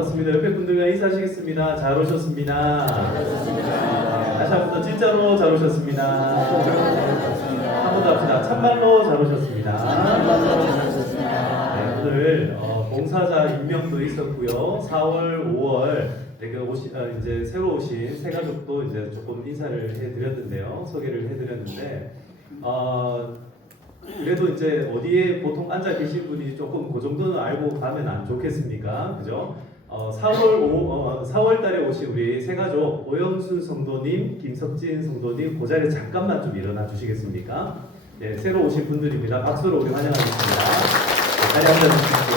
반갑습니다. 옆에 분들과 인사하시겠습니다. 잘 오셨습니다. 다시 한 번 더 진짜로 잘 오셨습니다. 한 번 더 합시다. 참말로 잘 오셨습니다. 네, 오늘 봉사자 임명도 있었고요. 4월, 5월 이제 새로 오신 새 가족도 이제 조금 인사를 해드렸는데요. 소개를 해드렸는데 그래도 이제 어디에 보통 앉아 계신 분이 조금 그 정도는 알고 가면 안 좋겠습니까? 그죠? 4월 달에 오신 우리 새 가족 오영순 성도님, 김석진 성도님 그 자리에 잠깐만 좀 일어나 주시겠습니까? 네, 새로 오신 분들입니다. 박수로 우리 환영하겠습니다. 자리 앉아주십시오.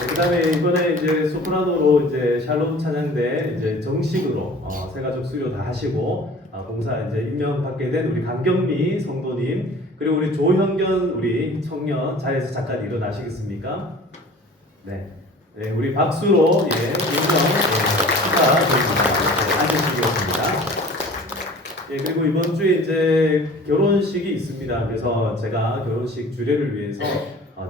네, 그다음에 이번에 이제 소프라노로 이제 샬롬 찬양대 이제 정식으로 새 가족 수료 다 하시고 봉사 이제 임명받게 된 우리 강경미 성도님 그리고 우리 조현견 우리 청년 자리에서 잠깐 일어나시겠습니까? 네, 네 우리 박수로 임명 축하드립니다. 앉으시겠습니다. 예, 그리고 이번 주에 이제 결혼식이 있습니다. 그래서 제가 결혼식 주례를 위해서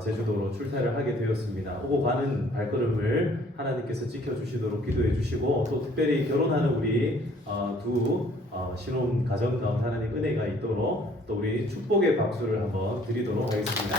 제주도로 출타를 하게 되었습니다. 오고 가는 발걸음을 하나님께서 지켜주시도록 기도해 주시고 또 특별히 결혼하는 우리 두 신혼 가정 가운데 하나님 은혜가 있도록 또 우리 축복의 박수를 한번 드리도록 하겠습니다.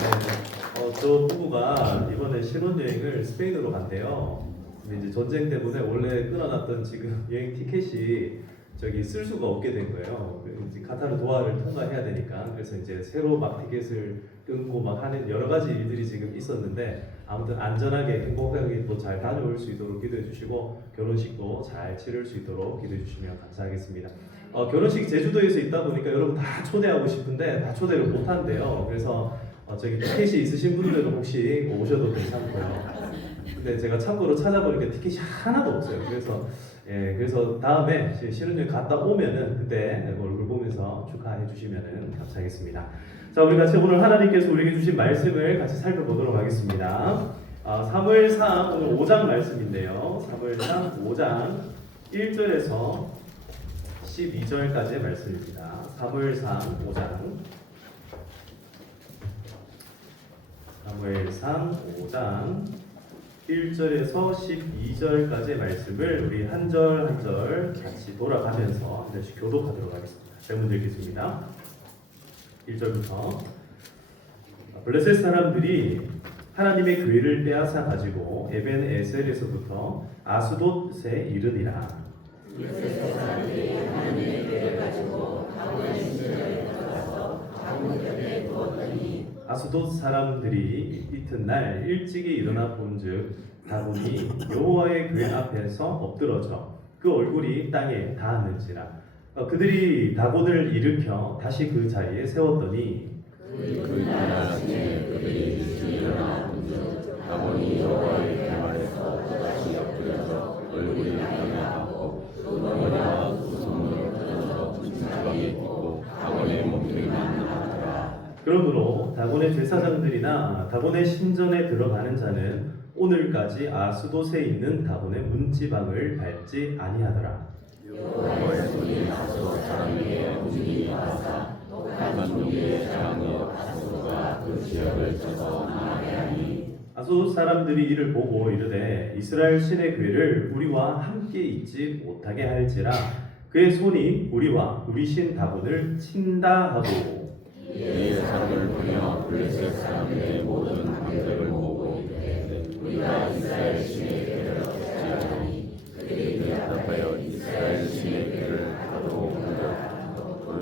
네, 저 부부가 이번에 신혼여행을 스페인으로 간대요. 근데 이제 전쟁 때문에 원래 끊어놨던 지금 여행 티켓이 저기 쓸 수가 없게 된 거예요. 이제 카타르 도하를 통과해야 되니까. 그래서 이제 새로 막 티켓을 끊고 막 하는 여러 가지 일들이 지금 있었는데 아무튼 안전하게 행복하게 또 잘 다녀올 수 있도록 기도해 주시고 결혼식도 잘 치를 수 있도록 기도해 주시면 감사하겠습니다. 결혼식 제주도에서 있다 보니까 여러분 다 초대하고 싶은데 다 초대를 못 한대요. 그래서 저기 티켓이 있으신 분들은 혹시 오셔도 괜찮고요. 근데 제가 참고로 찾아보니까 티켓이 하나도 없어요. 그래서 다음에 신혼여행 갔다 오면은 그때 얼굴 보면서 축하해 주시면은 감사하겠습니다. 자, 우리 같이 오늘 하나님께서 우리에게 주신 말씀을 같이 살펴보도록 하겠습니다. 사무엘상 오늘 5장 말씀인데요. 사무엘상 5장 1절에서 12절까지의 말씀입니다. 사무엘상 5장 1절에서 12절까지의 말씀을 우리 한 절 한 절 같이 돌아가면서 한 절씩 교독하도록 하겠습니다. 제문 드리겠습니다. 1절부터 블레셋 사람들이 하나님의 교회를 빼앗아 가지고 에벤 에셀에서부터 아스돗에 이르니라. 블레셋 사람들이 하나님의 교회를 가지고 다곤의 신전에 들어가서 다곤 곁에 두었더니 아스돗 사람들이 이튿날 일찍이 일어나 본즉 다곤이 여호와의 교회 앞에서 엎드러져 그 얼굴이 땅에 닿았는지라. 그들이 다곤을 일으켜 다시 그 자리에 세웠더니 그 날 아침에 그들이 일찍 일어나 본즉 다곤이 여호와의 교회 앞에서 또다시 엎드려져 얼굴이 땅에 닿고 그 머리와 그 손으로 뜯어져 지팡이에 꽂고 다곤의 몸뚱이만 남았더라. 그러므로 다곤의 제사장들이나 다곤의 신전에 들어가는 자는 오늘까지 아스돗에 있는 다곤의 문지방을 밟지 아니하더라. 여호와의 손이 아스돗 사람 위에 움직이니 하사 독한 종기의 재앙이 아스돗과 그 지역을 쳐서 망하게 하니 아스돗 사람들이 이를 보고 이르되 이스라엘 신의 교회를 우리와 함께 있지 못하게 할지라 그의 손이 우리와 우리 신 다곤을 친다 하고 이에 사람을 보며 블레셋 사람들의 모든 방백을 보고 이르되 우리가 이스라엘 신의 교회를 없애하니 그들이 대답하여 이스라엘 신의 교회를 하도 공격하고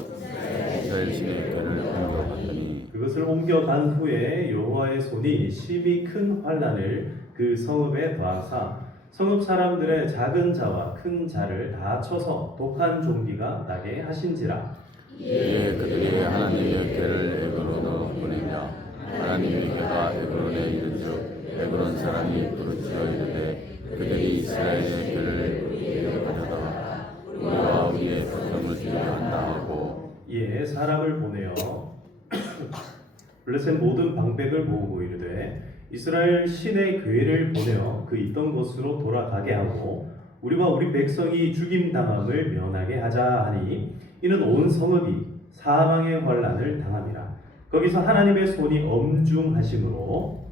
이스라엘 신의 교회를 공격하더니 그것을 옮겨간 후에 여호와의 손이 심히 큰 환난을 그 성읍에 더하사 성읍 사람들의 작은 자와 큰 자를 다 쳐서 독한 좀비가 나게 하신지라. 이에 그들이 하나님의 교회를 에그론으로 보낸다. 하나님의 교회가 에그론에 이른즉 에그론 사람이 부르짖어 이르되 그들이 이스라엘의 교회를 우리에게 가져다가 우리와 우리의 백성을 죽이려 한다 하고 이에 사람을 보내어 블레셋 모든 방백을 모으고 이르되 이스라엘 신의 교회를 보내어 그 있던 곳으로 돌아가게 하고 우리와 우리 백성이 죽임 당함을 면하게 하자 하니 이는 온 성읍이 사망의 환난을 당함이라. 거기서 하나님의 손이 엄중하심으로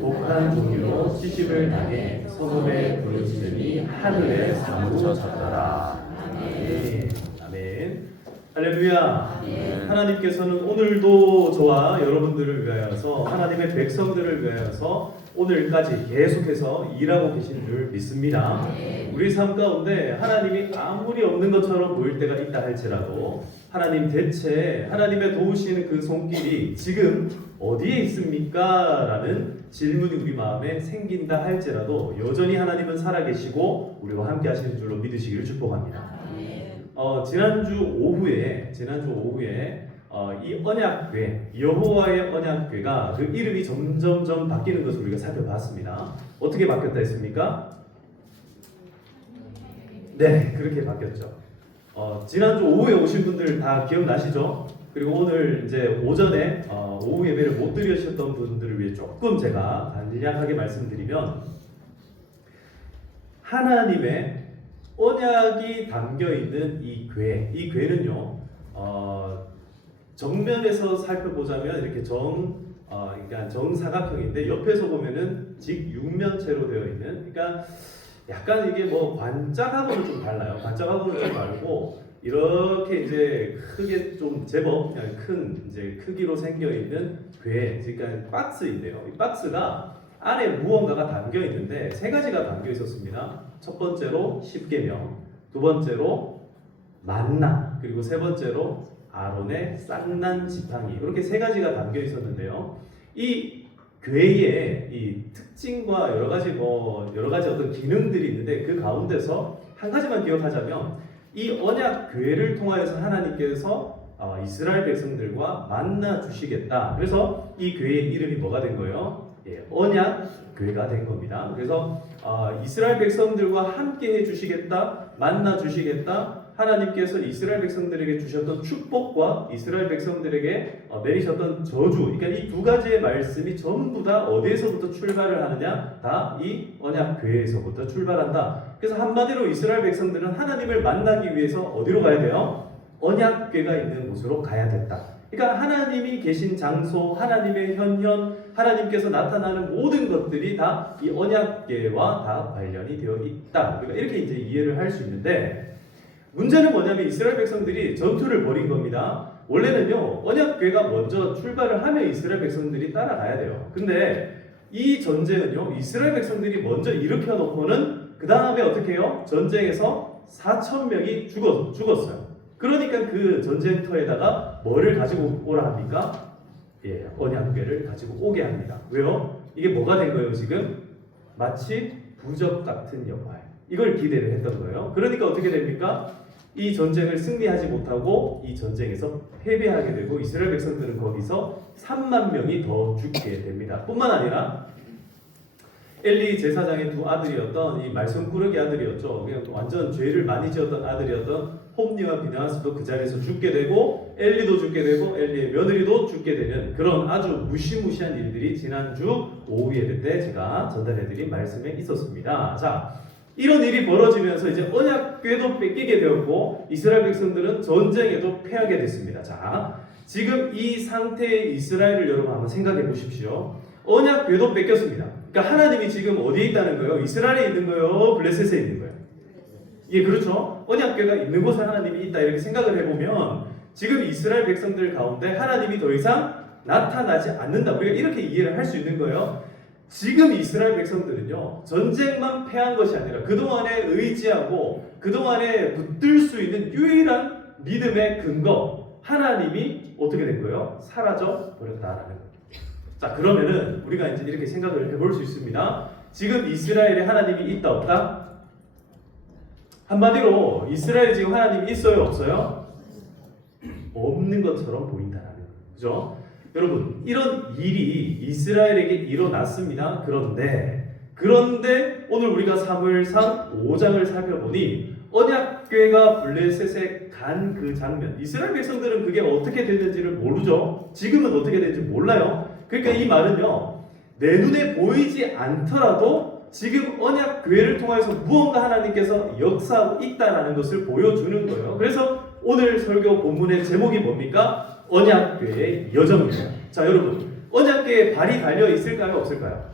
독한 종류로 시집을 당해 성읍에 부르짖으니 하늘에 사무쳤더라. 아멘. 아멘. 할렐루야. 하나님께서는 오늘도 저와 여러분들을 위하여서 하나님의 백성들을 위하여서 오늘까지 계속해서 일하고 계신 줄 믿습니다. 우리 삶 가운데 하나님이 아무리 없는 것처럼 보일 때가 있다 할지라도 하나님 대체 하나님의 도우시는 그 손길이 지금 어디에 있습니까? 라는 질문이 우리 마음에 생긴다 할지라도 여전히 하나님은 살아계시고 우리와 함께 하시는 줄로 믿으시기를 축복합니다. 지난주 오후에 이 언약궤, 여호와의 언약궤가 그 이름이 점점점 바뀌는 것을 우리가 살펴봤습니다. 어떻게 바뀌었다 했습니까? 네, 그렇게 바뀌었죠. 지난주 오후에 오신 분들 다 기억나시죠? 그리고 오늘 이제 오전에 오후 예배를 못 드리셨던 분들을 위해 조금 제가 간략하게 말씀드리면, 하나님의 언약이 담겨 있는 이 궤는요, 정면에서 살펴보자면 이렇게 그러니까 정사각형인데 옆에서 보면은 직육면체로 되어 있는, 그러니까 약간 이게 뭐 반짝하고는 좀 달라요. 반짝하고는 좀 다르고 이렇게 이제 크게 좀 제법 큰 이제 크기로 생겨 있는 궤, 그러니까 박스인데요. 이 박스가 안에 무언가가 담겨 있는데 세 가지가 담겨 있었습니다. 첫 번째로 십계명, 두 번째로 만나, 그리고 세 번째로 아론의 쌍난 지팡이, 이렇게 세 가지가 담겨 있었는데요. 이 궤의 이 특징과 여러 가지 어떤 기능들이 있는데 그 가운데서 한 가지만 기억하자면 이 언약 궤를 통하여서 하나님께서 이스라엘 백성들과 만나 주시겠다. 그래서 이 궤의 이름이 뭐가 된 거예요? 언약 궤가 된 겁니다. 그래서 이스라엘 백성들과 함께 해 주시겠다, 만나 주시겠다. 하나님께서 이스라엘 백성들에게 주셨던 축복과 이스라엘 백성들에게 내리셨던 저주, 그러니까 이 두 가지의 말씀이 전부 다 어디에서부터 출발을 하느냐? 다 이 언약 궤에서부터 출발한다. 그래서 한마디로 이스라엘 백성들은 하나님을 만나기 위해서 어디로 가야 돼요? 언약 궤가 있는 곳으로 가야 됐다. 그러니까 하나님이 계신 장소, 하나님의 현현, 하나님께서 나타나는 모든 것들이 다 이 언약궤와 다 관련이 되어 있다. 그러니까 이렇게 이제 이해를 할 수 있는데, 문제는 뭐냐면 이스라엘 백성들이 전투를 벌인 겁니다. 원래는요, 언약궤가 먼저 출발을 하면 이스라엘 백성들이 따라가야 돼요. 근데 이 전쟁은요, 이스라엘 백성들이 먼저 일으켜 놓고는 그 다음에 어떻게 해요? 전쟁에서 4,000명이 죽었어요. 그러니까 그 전쟁터에다가 뭐를 가지고 오라 합니까? 언약궤를 가지고 오게 합니다. 왜요? 이게 뭐가 된 거예요, 지금? 마치 부적 같은 역할. 이걸 기대를 했던 거예요. 그러니까 어떻게 됩니까? 이 전쟁을 승리하지 못하고 이 전쟁에서 패배하게 되고 이스라엘 백성들은 거기서 3만 명이 더 죽게 됩니다. 뿐만 아니라 엘리 제사장의 두 아들이었던 이 말썽꾸러기 아들이었죠. 그냥 완전 죄를 많이 지었던 아들이었던 홈니와 비나하스도 그 자리에서 죽게 되고, 엘리도 죽게 되고 엘리의 며느리도 죽게 되는 그런 아주 무시무시한 일들이 지난주 오후 예배 때 제가 전달해드린 말씀에 있었습니다. 자, 이런 일이 벌어지면서 이제 언약궤도 뺏기게 되었고 이스라엘 백성들은 전쟁에도 패하게 됐습니다. 자, 지금 이 상태의 이스라엘을 여러분 한번 생각해 보십시오. 언약궤도 뺏겼습니다. 그러니까 하나님이 지금 어디에 있다는 거예요? 이스라엘에 있는 거예요? 블레셋에 있는 거예요? 예, 그렇죠. 언약궤가 있는 곳에 하나님이 있다 이렇게 생각을 해보면 지금 이스라엘 백성들 가운데 하나님이 더 이상 나타나지 않는다. 우리가 이렇게 이해를 할 수 있는 거예요. 지금 이스라엘 백성들은요, 전쟁만 패한 것이 아니라 그동안에 의지하고 그동안에 붙들 수 있는 유일한 믿음의 근거, 하나님이 어떻게 된 거예요? 사라져 버렸다라는 거예요. 자, 그러면은 우리가 이제 이렇게 생각을 해볼 수 있습니다. 지금 이스라엘에 하나님이 있다 없다? 한마디로 이스라엘에 지금 하나님이 있어요 없어요? 없는 것처럼 보인다라는 거예요. 그죠? 여러분, 이런 일이 이스라엘에게 일어났습니다. 그런데 오늘 우리가 사무엘상 5장을 살펴보니 언약궤가 블레셋에 간 그 장면, 이스라엘 백성들은 그게 어떻게 됐는지를 모르죠. 지금은 어떻게 되는지 몰라요. 그러니까 이 말은요, 내 눈에 보이지 않더라도 지금 언약궤를 통해서 무언가 하나님께서 역사하고 있다라는 것을 보여주는 거예요. 그래서 오늘 설교 본문의 제목이 뭡니까? 언약궤의 여정입니다. 자, 여러분, 언약궤에 발이 달려 있을까요, 없을까요?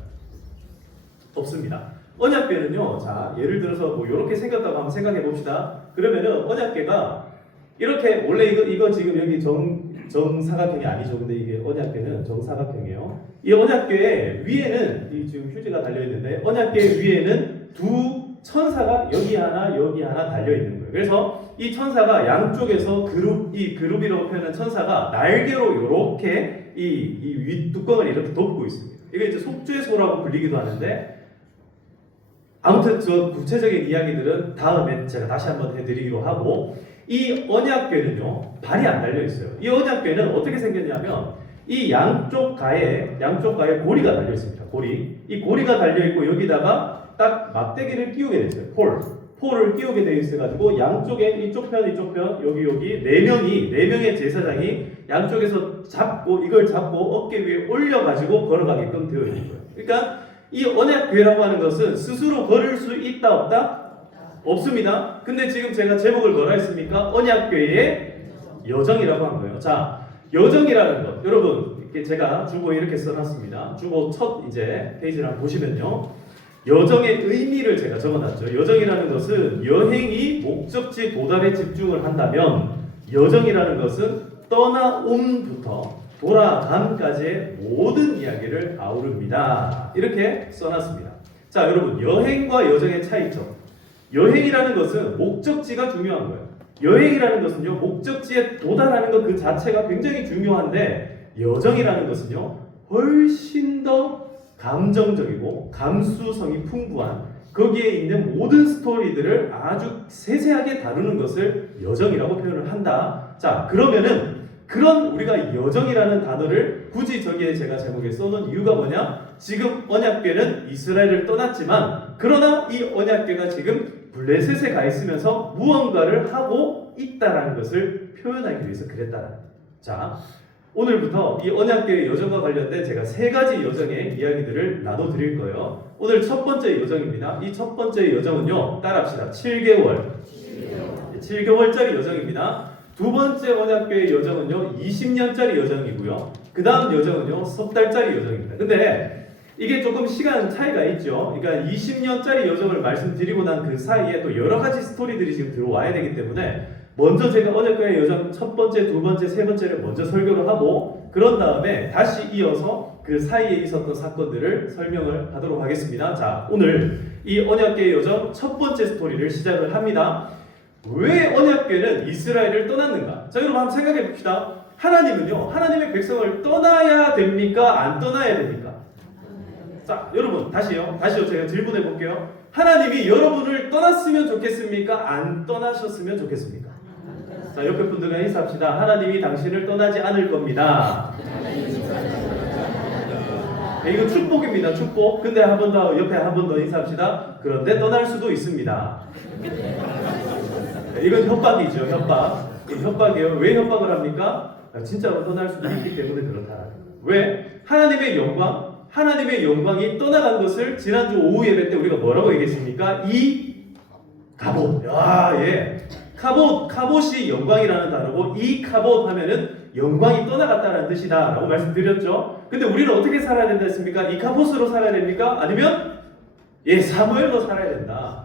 없습니다. 언약궤는요, 자, 예를 들어서 뭐 이렇게 생겼다고 한번 생각해 봅시다. 그러면은 언약궤가 이렇게 원래 이거 지금 여기 정사각형이 아니죠. 근데 이게 언약궤는 정사각형이에요. 이 언약궤 위에는 이 지금 휴지가 달려 있는데 언약궤 위에는 두 천사가 여기 하나 달려 있는 거예요. 그래서 이 천사가 양쪽에서 이 그룹이라고 표현한 천사가 날개로 이렇게 이 윗뚜껑을 이렇게 덮고 있습니다. 이게 이제 속죄소라고 불리기도 하는데 아무튼 저 구체적인 이야기들은 다음에 제가 다시 한번 해드리기로 하고 이 언약궤는요 발이 안 달려 있어요. 이 언약궤는 어떻게 생겼냐면 이 양쪽 가에 고리가 달려 있습니다. 이 고리가 달려 있고 여기다가 딱 막대기를 끼우게 됐어요. 폴을 끼우게 되어 있어가지고 양쪽에 이쪽 편 여기 네 명의 제사장이 양쪽에서 이걸 잡고 어깨 위에 올려가지고 걸어가게끔 되어 있는 거예요. 그러니까 이 언약궤라고 하는 것은 스스로 걸을 수 있다 없다? 없습니다. 근데 지금 제가 제목을 뭐라 했습니까? 언약궤의 여정이라고 한 거예요. 자, 여정이라는 것 여러분 이렇게 제가 주보에 이렇게 써놨습니다. 주보 첫 이제 페이지를 한번 보시면요. 여정의 의미를 제가 적어놨죠. 여정이라는 것은 여행이 목적지 도달에 집중을 한다면 여정이라는 것은 떠나옴부터 돌아감까지의 모든 이야기를 아우릅니다. 이렇게 써놨습니다. 자, 여러분 여행과 여정의 차이점. 여행이라는 것은 목적지가 중요한 거예요. 여행이라는 것은요 목적지에 도달하는 것 그 자체가 굉장히 중요한데 여정이라는 것은요 훨씬 더 감정적이고 감수성이 풍부한 거기에 있는 모든 스토리들을 아주 세세하게 다루는 것을 여정이라고 표현을 한다. 자, 그러면은 그런 우리가 여정이라는 단어를 굳이 저기에 제가 제목에 써놓은 이유가 뭐냐? 지금 언약궤는 이스라엘을 떠났지만 그러나 이 언약궤가 지금 블레셋에 가 있으면서 무언가를 하고 있다라는 것을 표현하기 위해서 그랬다라는 거예요. 자, 오늘부터 이 언약궤의 여정과 관련된 제가 세 가지 여정의 이야기들을 나눠드릴 거예요. 오늘 첫 번째 여정입니다. 이 첫 번째 여정은요, 따라합시다. 7개월짜리 여정입니다. 두 번째 언약궤의 여정은요, 20년짜리 여정이고요. 그 다음 여정은요, 석 달짜리 여정입니다. 근데 이게 조금 시간 차이가 있죠. 그러니까 20년짜리 여정을 말씀드리고 난 그 사이에 또 여러 가지 스토리들이 지금 들어와야 되기 때문에 먼저 제가 언약궤의 여정 첫 번째, 두 번째, 세 번째를 먼저 설교를 하고 그런 다음에 다시 이어서 그 사이에 있었던 사건들을 설명을 하도록 하겠습니다. 자, 오늘 이 언약궤의 여정 첫 번째 스토리를 시작을 합니다. 왜 언약궤는 이스라엘을 떠났는가? 자, 여러분 한번 생각해 봅시다. 하나님은요, 하나님의 백성을 떠나야 됩니까? 안 떠나야 됩니까? 자, 여러분 다시요 제가 질문해 볼게요. 하나님이 여러분을 떠났으면 좋겠습니까? 안 떠나셨으면 좋겠습니까? 자, 옆에 분들과 인사합시다. 하나님이 당신을 떠나지 않을 겁니다. 네, 이거 축복입니다. 축복. 근데 한 번 더 옆에 한 번 더 인사합시다. 그런데 떠날 수도 있습니다. 네, 이건 협박이죠. 협박이에요. 왜 협박을 합니까? 진짜로 떠날 수도 있기 때문에 그렇다. 왜? 하나님의 영광이 떠나간 것을 지난주 오후 예배 때 우리가 뭐라고 얘기했습니까? 이 갑옷. 갑옷이 영광이라는 단어고 이 갑옷 하면은 영광이 떠나갔다는 뜻이다 라고 말씀드렸죠. 근데 우리는 어떻게 살아야 된다 했습니까? 이 갑옷으로 살아야 됩니까? 아니면 사무엘로 살아야 된다.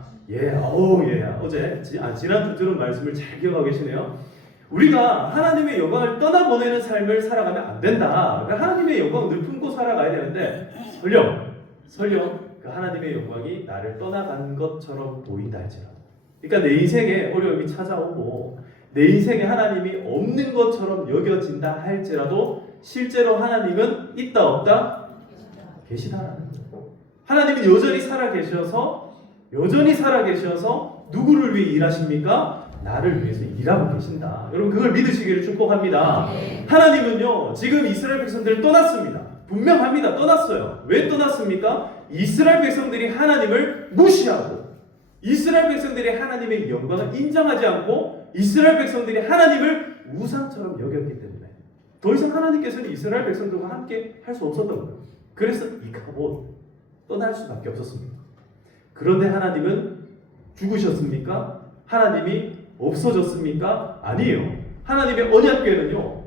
어제 지난주 들은 말씀을 잘 기억하고 계시네요. 우리가 하나님의 영광을 떠나보내는 삶을 살아가면 안 된다. 그러니까 하나님의 영광을 늘 품고 살아가야 되는데 설령 그 하나님의 영광이 나를 떠나간 것처럼 보인다 할지라도, 그러니까 내 인생에 어려움이 찾아오고 내 인생에 하나님이 없는 것처럼 여겨진다 할지라도 실제로 하나님은 있다 없다? 계시다라는 거예요. 하나님은 여전히 살아계셔서 누구를 위해 일하십니까? 나를 위해서 일하고 계신다. 여러분 그걸 믿으시기를 축복합니다. 하나님은요 지금 이스라엘 백성들을 떠났습니다. 분명합니다. 떠났어요. 왜 떠났습니까? 이스라엘 백성들이 하나님을 무시하고 이스라엘 백성들이 하나님의 영광을 인정하지 않고 이스라엘 백성들이 하나님을 우상처럼 여겼기 때문에 더 이상 하나님께서는 이스라엘 백성들과 함께 할 수 없었던 거예요. 그래서 이 갑옷 떠날 수밖에 없었습니다. 그런데 하나님은 죽으셨습니까? 하나님이 없어졌습니까? 아니에요. 하나님의 언약궤는요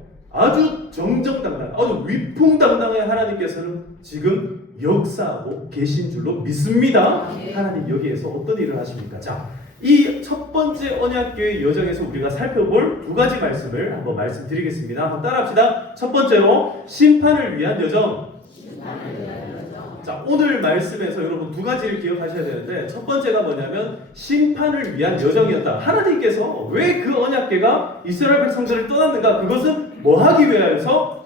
아주 정정당당, 아주 위풍당당한 하나님께서는 지금 역사하고 계신 줄로 믿습니다. 하나님 여기에서 어떤 일을 하십니까? 자, 이 첫 번째 언약궤의 여정에서 우리가 살펴볼 두 가지 말씀을 한번 말씀드리겠습니다. 한번 따라합시다. 첫 번째로 심판을 위한 여정. 자, 오늘 말씀에서 여러분 두 가지를 기억하셔야 되는데, 첫 번째가 뭐냐면 심판을 위한 여정이었다. 하나님께서 왜 그 언약궤가 이스라엘 백성들을 떠났는가? 그것은 뭐 하기 위하여서?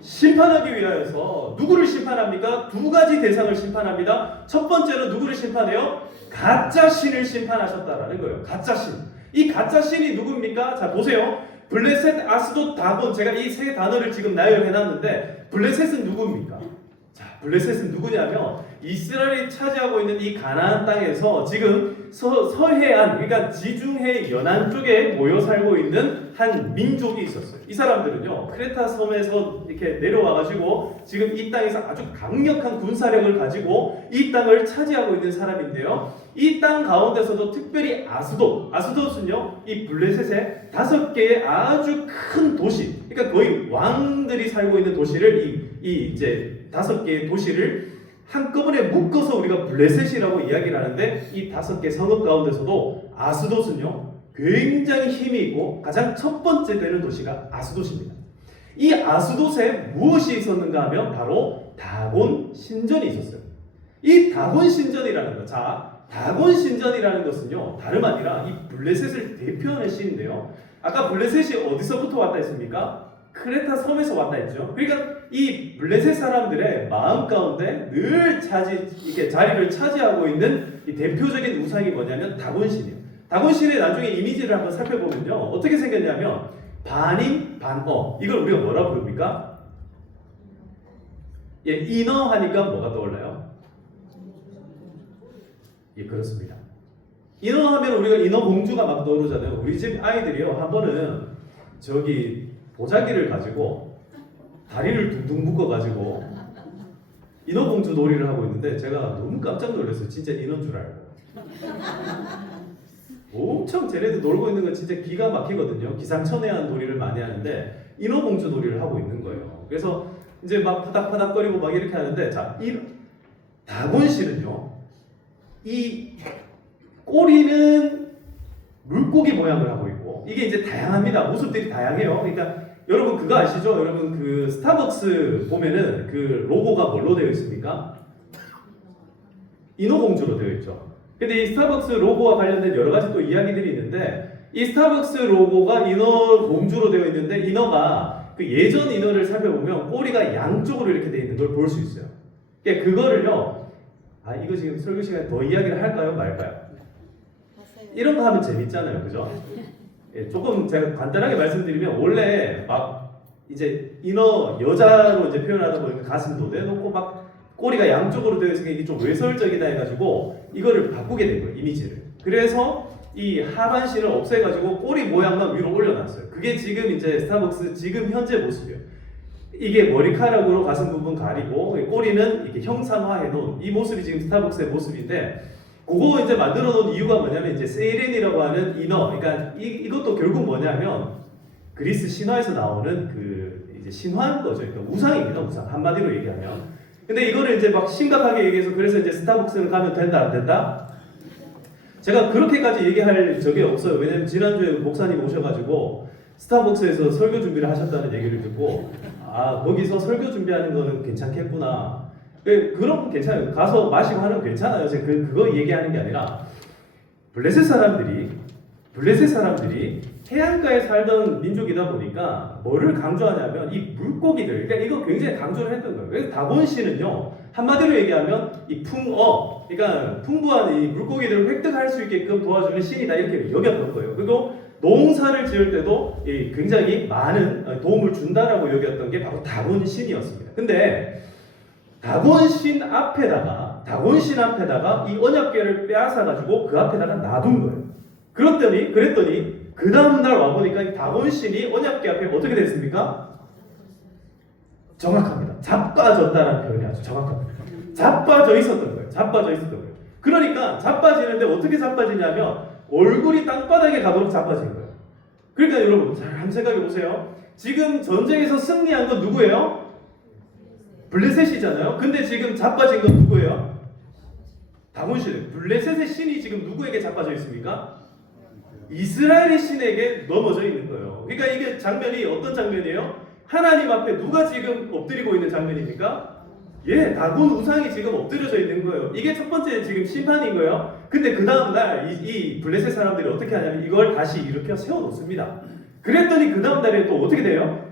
심판하기 위하여서. 누구를 심판합니까? 두 가지 대상을 심판합니다. 첫 번째는 누구를 심판해요? 가짜 신을 심판하셨다라는 거예요. 가짜 신. 이 가짜 신이 누굽니까? 자, 보세요. 블레셋, 아스돗, 다곤. 제가 이 세 단어를 지금 나열해놨는데, 블레셋은 누굽니까? 자, 블레셋은 누구냐면 이스라엘이 차지하고 있는 이 가나안 땅에서 지금 서해안, 그러니까 지중해 연안 쪽에 모여 살고 있는 한 민족이 있었어요. 이 사람들은요, 크레타 섬에서 이렇게 내려와가지고 지금 이 땅에서 아주 강력한 군사력을 가지고 이 땅을 차지하고 있는 사람인데요. 이 땅 가운데서도 특별히 아스돗은요, 이 블레셋의 5개의 아주 큰 도시, 그러니까 거의 왕들이 살고 있는 도시를 이제 5개의 도시를 한꺼번에 묶어서 우리가 블레셋이라고 이야기를 하는데, 이 5개 성읍 가운데서도 아스돗은요 굉장히 힘이 있고 가장 첫 번째 되는 도시가 아스돗입니다. 이 아스돗에 무엇이 있었는가 하면 바로 다곤 신전이 있었어요. 이 다곤 신전이라는 것, 자, 다곤 신전이라는 것은요 다름 아니라 이 블레셋을 대표하는 시인데요. 아까 블레셋이 어디서부터 왔다 했습니까? 크레타 섬에서 왔다 했죠. 그러니까 이 블레셋 사람들의 마음 가운데 늘 이렇게 자리를 차지하고 있는 이 대표적인 우상이 뭐냐면 다곤신이에요. 다곤신의 나중에 이미지를 한번 살펴보면요, 어떻게 생겼냐면 반인 반어. 이걸 우리가 뭐라 부릅니까? 예, 인어 하니까 뭐가 떠올라요? 예, 그렇습니다. 인어 하면 우리가 인어 공주가 막 떠오르잖아요. 우리 집 아이들이요, 한 번은 저기 보자기를 가지고 다리를 둥둥 묶어가지고 인어공주 놀이를 하고 있는데, 제가 너무 깜짝 놀랐어요. 진짜 인어인 줄 알고. 엄청 쟤네들 놀고 있는 건 진짜 기가 막히거든요. 기상천외한 놀이를 많이 하는데 인어공주 놀이를 하고 있는 거예요. 그래서 이제 막 파닥파닥거리고 막 이렇게 하는데, 자, 이 다곤씨는요, 이 꼬리는 물고기 모양을 하고 있고, 이게 이제 다양합니다. 모습들이 다양해요. 그러니까 여러분 그거 아시죠? 여러분 그 스타벅스 보면은 그 로고가 뭘로 되어 있습니까? 인어공주로 되어 있죠. 근데 이 스타벅스 로고와 관련된 여러 가지 또 이야기들이 있는데, 이 스타벅스 로고가 인어공주로 되어 있는데, 인어가 그 예전 인어를 살펴보면 꼬리가 양쪽으로 이렇게 되어 있는 걸 볼 수 있어요. 그러니까 그거를요, 아, 이거 지금 설교 시간에 더 이야기를 할까요 말까요? 이런 거 하면 재밌잖아요, 그죠? 예, 조금 제가 간단하게 말씀드리면, 원래 막 이제 인어 여자로 이제 표현하다 보니까 가슴도 내놓고 막 꼬리가 양쪽으로 되어 있으니까 이게 좀 외설적이다 해가지고 이거를 바꾸게 된 거예요, 이미지를. 그래서 이 하반신을 없애가지고 꼬리 모양만 위로 올려놨어요. 그게 지금 이제 스타벅스 지금 현재 모습이에요. 이게 머리카락으로 가슴 부분 가리고 꼬리는 이렇게 형상화해 놓은 이 모습이 지금 스타벅스의 모습인데, 그거 이제 만들어 놓은 이유가 뭐냐면 이제 세이렌이라고 하는 인어, 그러니까 이것도 결국 뭐냐면 그리스 신화에서 나오는 그 이제 신화인 거죠. 그러니까 우상입니다, 우상. 한마디로 얘기하면. 근데 이거를 이제 막 심각하게 얘기해서, 그래서 이제 스타벅스는 가면 된다 안 된다? 제가 그렇게까지 얘기할 적이 없어요. 왜냐면 지난주에 목사님 오셔가지고 스타벅스에서 설교 준비를 하셨다는 얘기를 듣고, 아, 거기서 설교 준비하는 거는 괜찮겠구나. 그런 거 괜찮아요. 가서 마시고 하는 거 괜찮아요. 제가 그거 얘기하는 게 아니라, 블레셋 사람들이 해안가에 살던 민족이다 보니까 뭐를 강조하냐면 이 물고기들, 그러니까 이거 굉장히 강조를 했던 거예요. 그래서 다곤씨는요, 한마디로 얘기하면 이 풍어, 그러니까 풍부한 이 물고기들을 획득할 수 있게끔 도와주는 신이다, 이렇게 여겼던 거예요. 그리고 농사를 지을 때도 굉장히 많은 도움을 준다라고 여겼던 게 바로 다곤신이었습니다. 근데 다곤신 앞에다가 이 언약궤를 빼앗아 가지고 그 앞에다가 놔둔 거예요. 그랬더니 그 다음날 와보니까 이 다곤신이 언약궤 앞에 어떻게 됐습니까? 정확합니다. 자빠졌다는 표현이 아주 정확합니다. 자빠져 있었던 거예요. 그러니까 자빠지는데 어떻게 자빠지냐면 얼굴이 땅바닥에 가도록 자빠진 거예요. 그러니까 여러분 잘 한번 생각해 보세요. 지금 전쟁에서 승리한 건 누구예요? 블레셋이잖아요. 근데 지금 자빠진 건 누구예요? 다곤신. 블레셋의 신이 지금 누구에게 자빠져 있습니까? 이스라엘의 신에게 넘어져 있는 거예요. 그러니까 이게 장면이 어떤 장면이에요? 하나님 앞에 누가 지금 엎드리고 있는 장면입니까? 예, 다곤 우상이 지금 엎드려져 있는 거예요. 이게 첫 번째 지금 심판인 거예요. 근데 그 다음날 이 블레셋 사람들이 어떻게 하냐면 이걸 다시 일으켜 세워놓습니다. 그랬더니 그 다음날에 또 어떻게 돼요?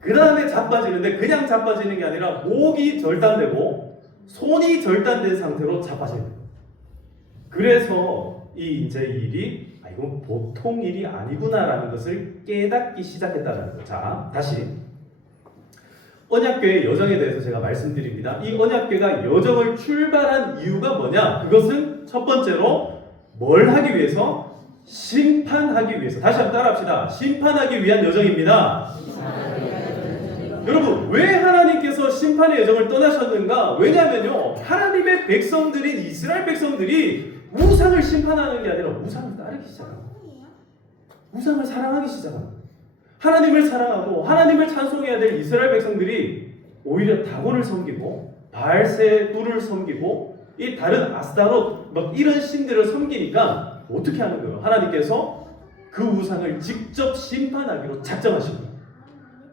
그 다음에 자빠지는데 그냥 자빠지는 게 아니라 목이 절단되고 손이 절단된 상태로 자빠져요. 그래서 이 이제 일이 이건 보통 일이 아니구나라는 것을 깨닫기 시작했다는 거죠. 자, 다시 언약궤의 여정에 대해서 제가 말씀드립니다. 이 언약궤가 여정을 출발한 이유가 뭐냐? 그것은 첫 번째로 뭘 하기 위해서? 심판하기 위해서. 다시 한번 따라합시다. 심판하기 위한 여정입니다. 여러분, 왜 하나님께서 심판의 여정을 떠나셨는가? 왜냐면요, 하나님의 백성들인 이스라엘 백성들이 우상을 심판하는 게 아니라 우상을 따르기 시작합니다. 우상을 사랑하기 시작합니다. 하나님을 사랑하고 하나님을 찬송해야 될 이스라엘 백성들이 오히려 다곤을 섬기고 바알세불을 섬기고 이 다른 아스타롯 막 이런 신들을 섬기니까 어떻게 하는 거예요? 하나님께서 그 우상을 직접 심판하기로 작정하십니다.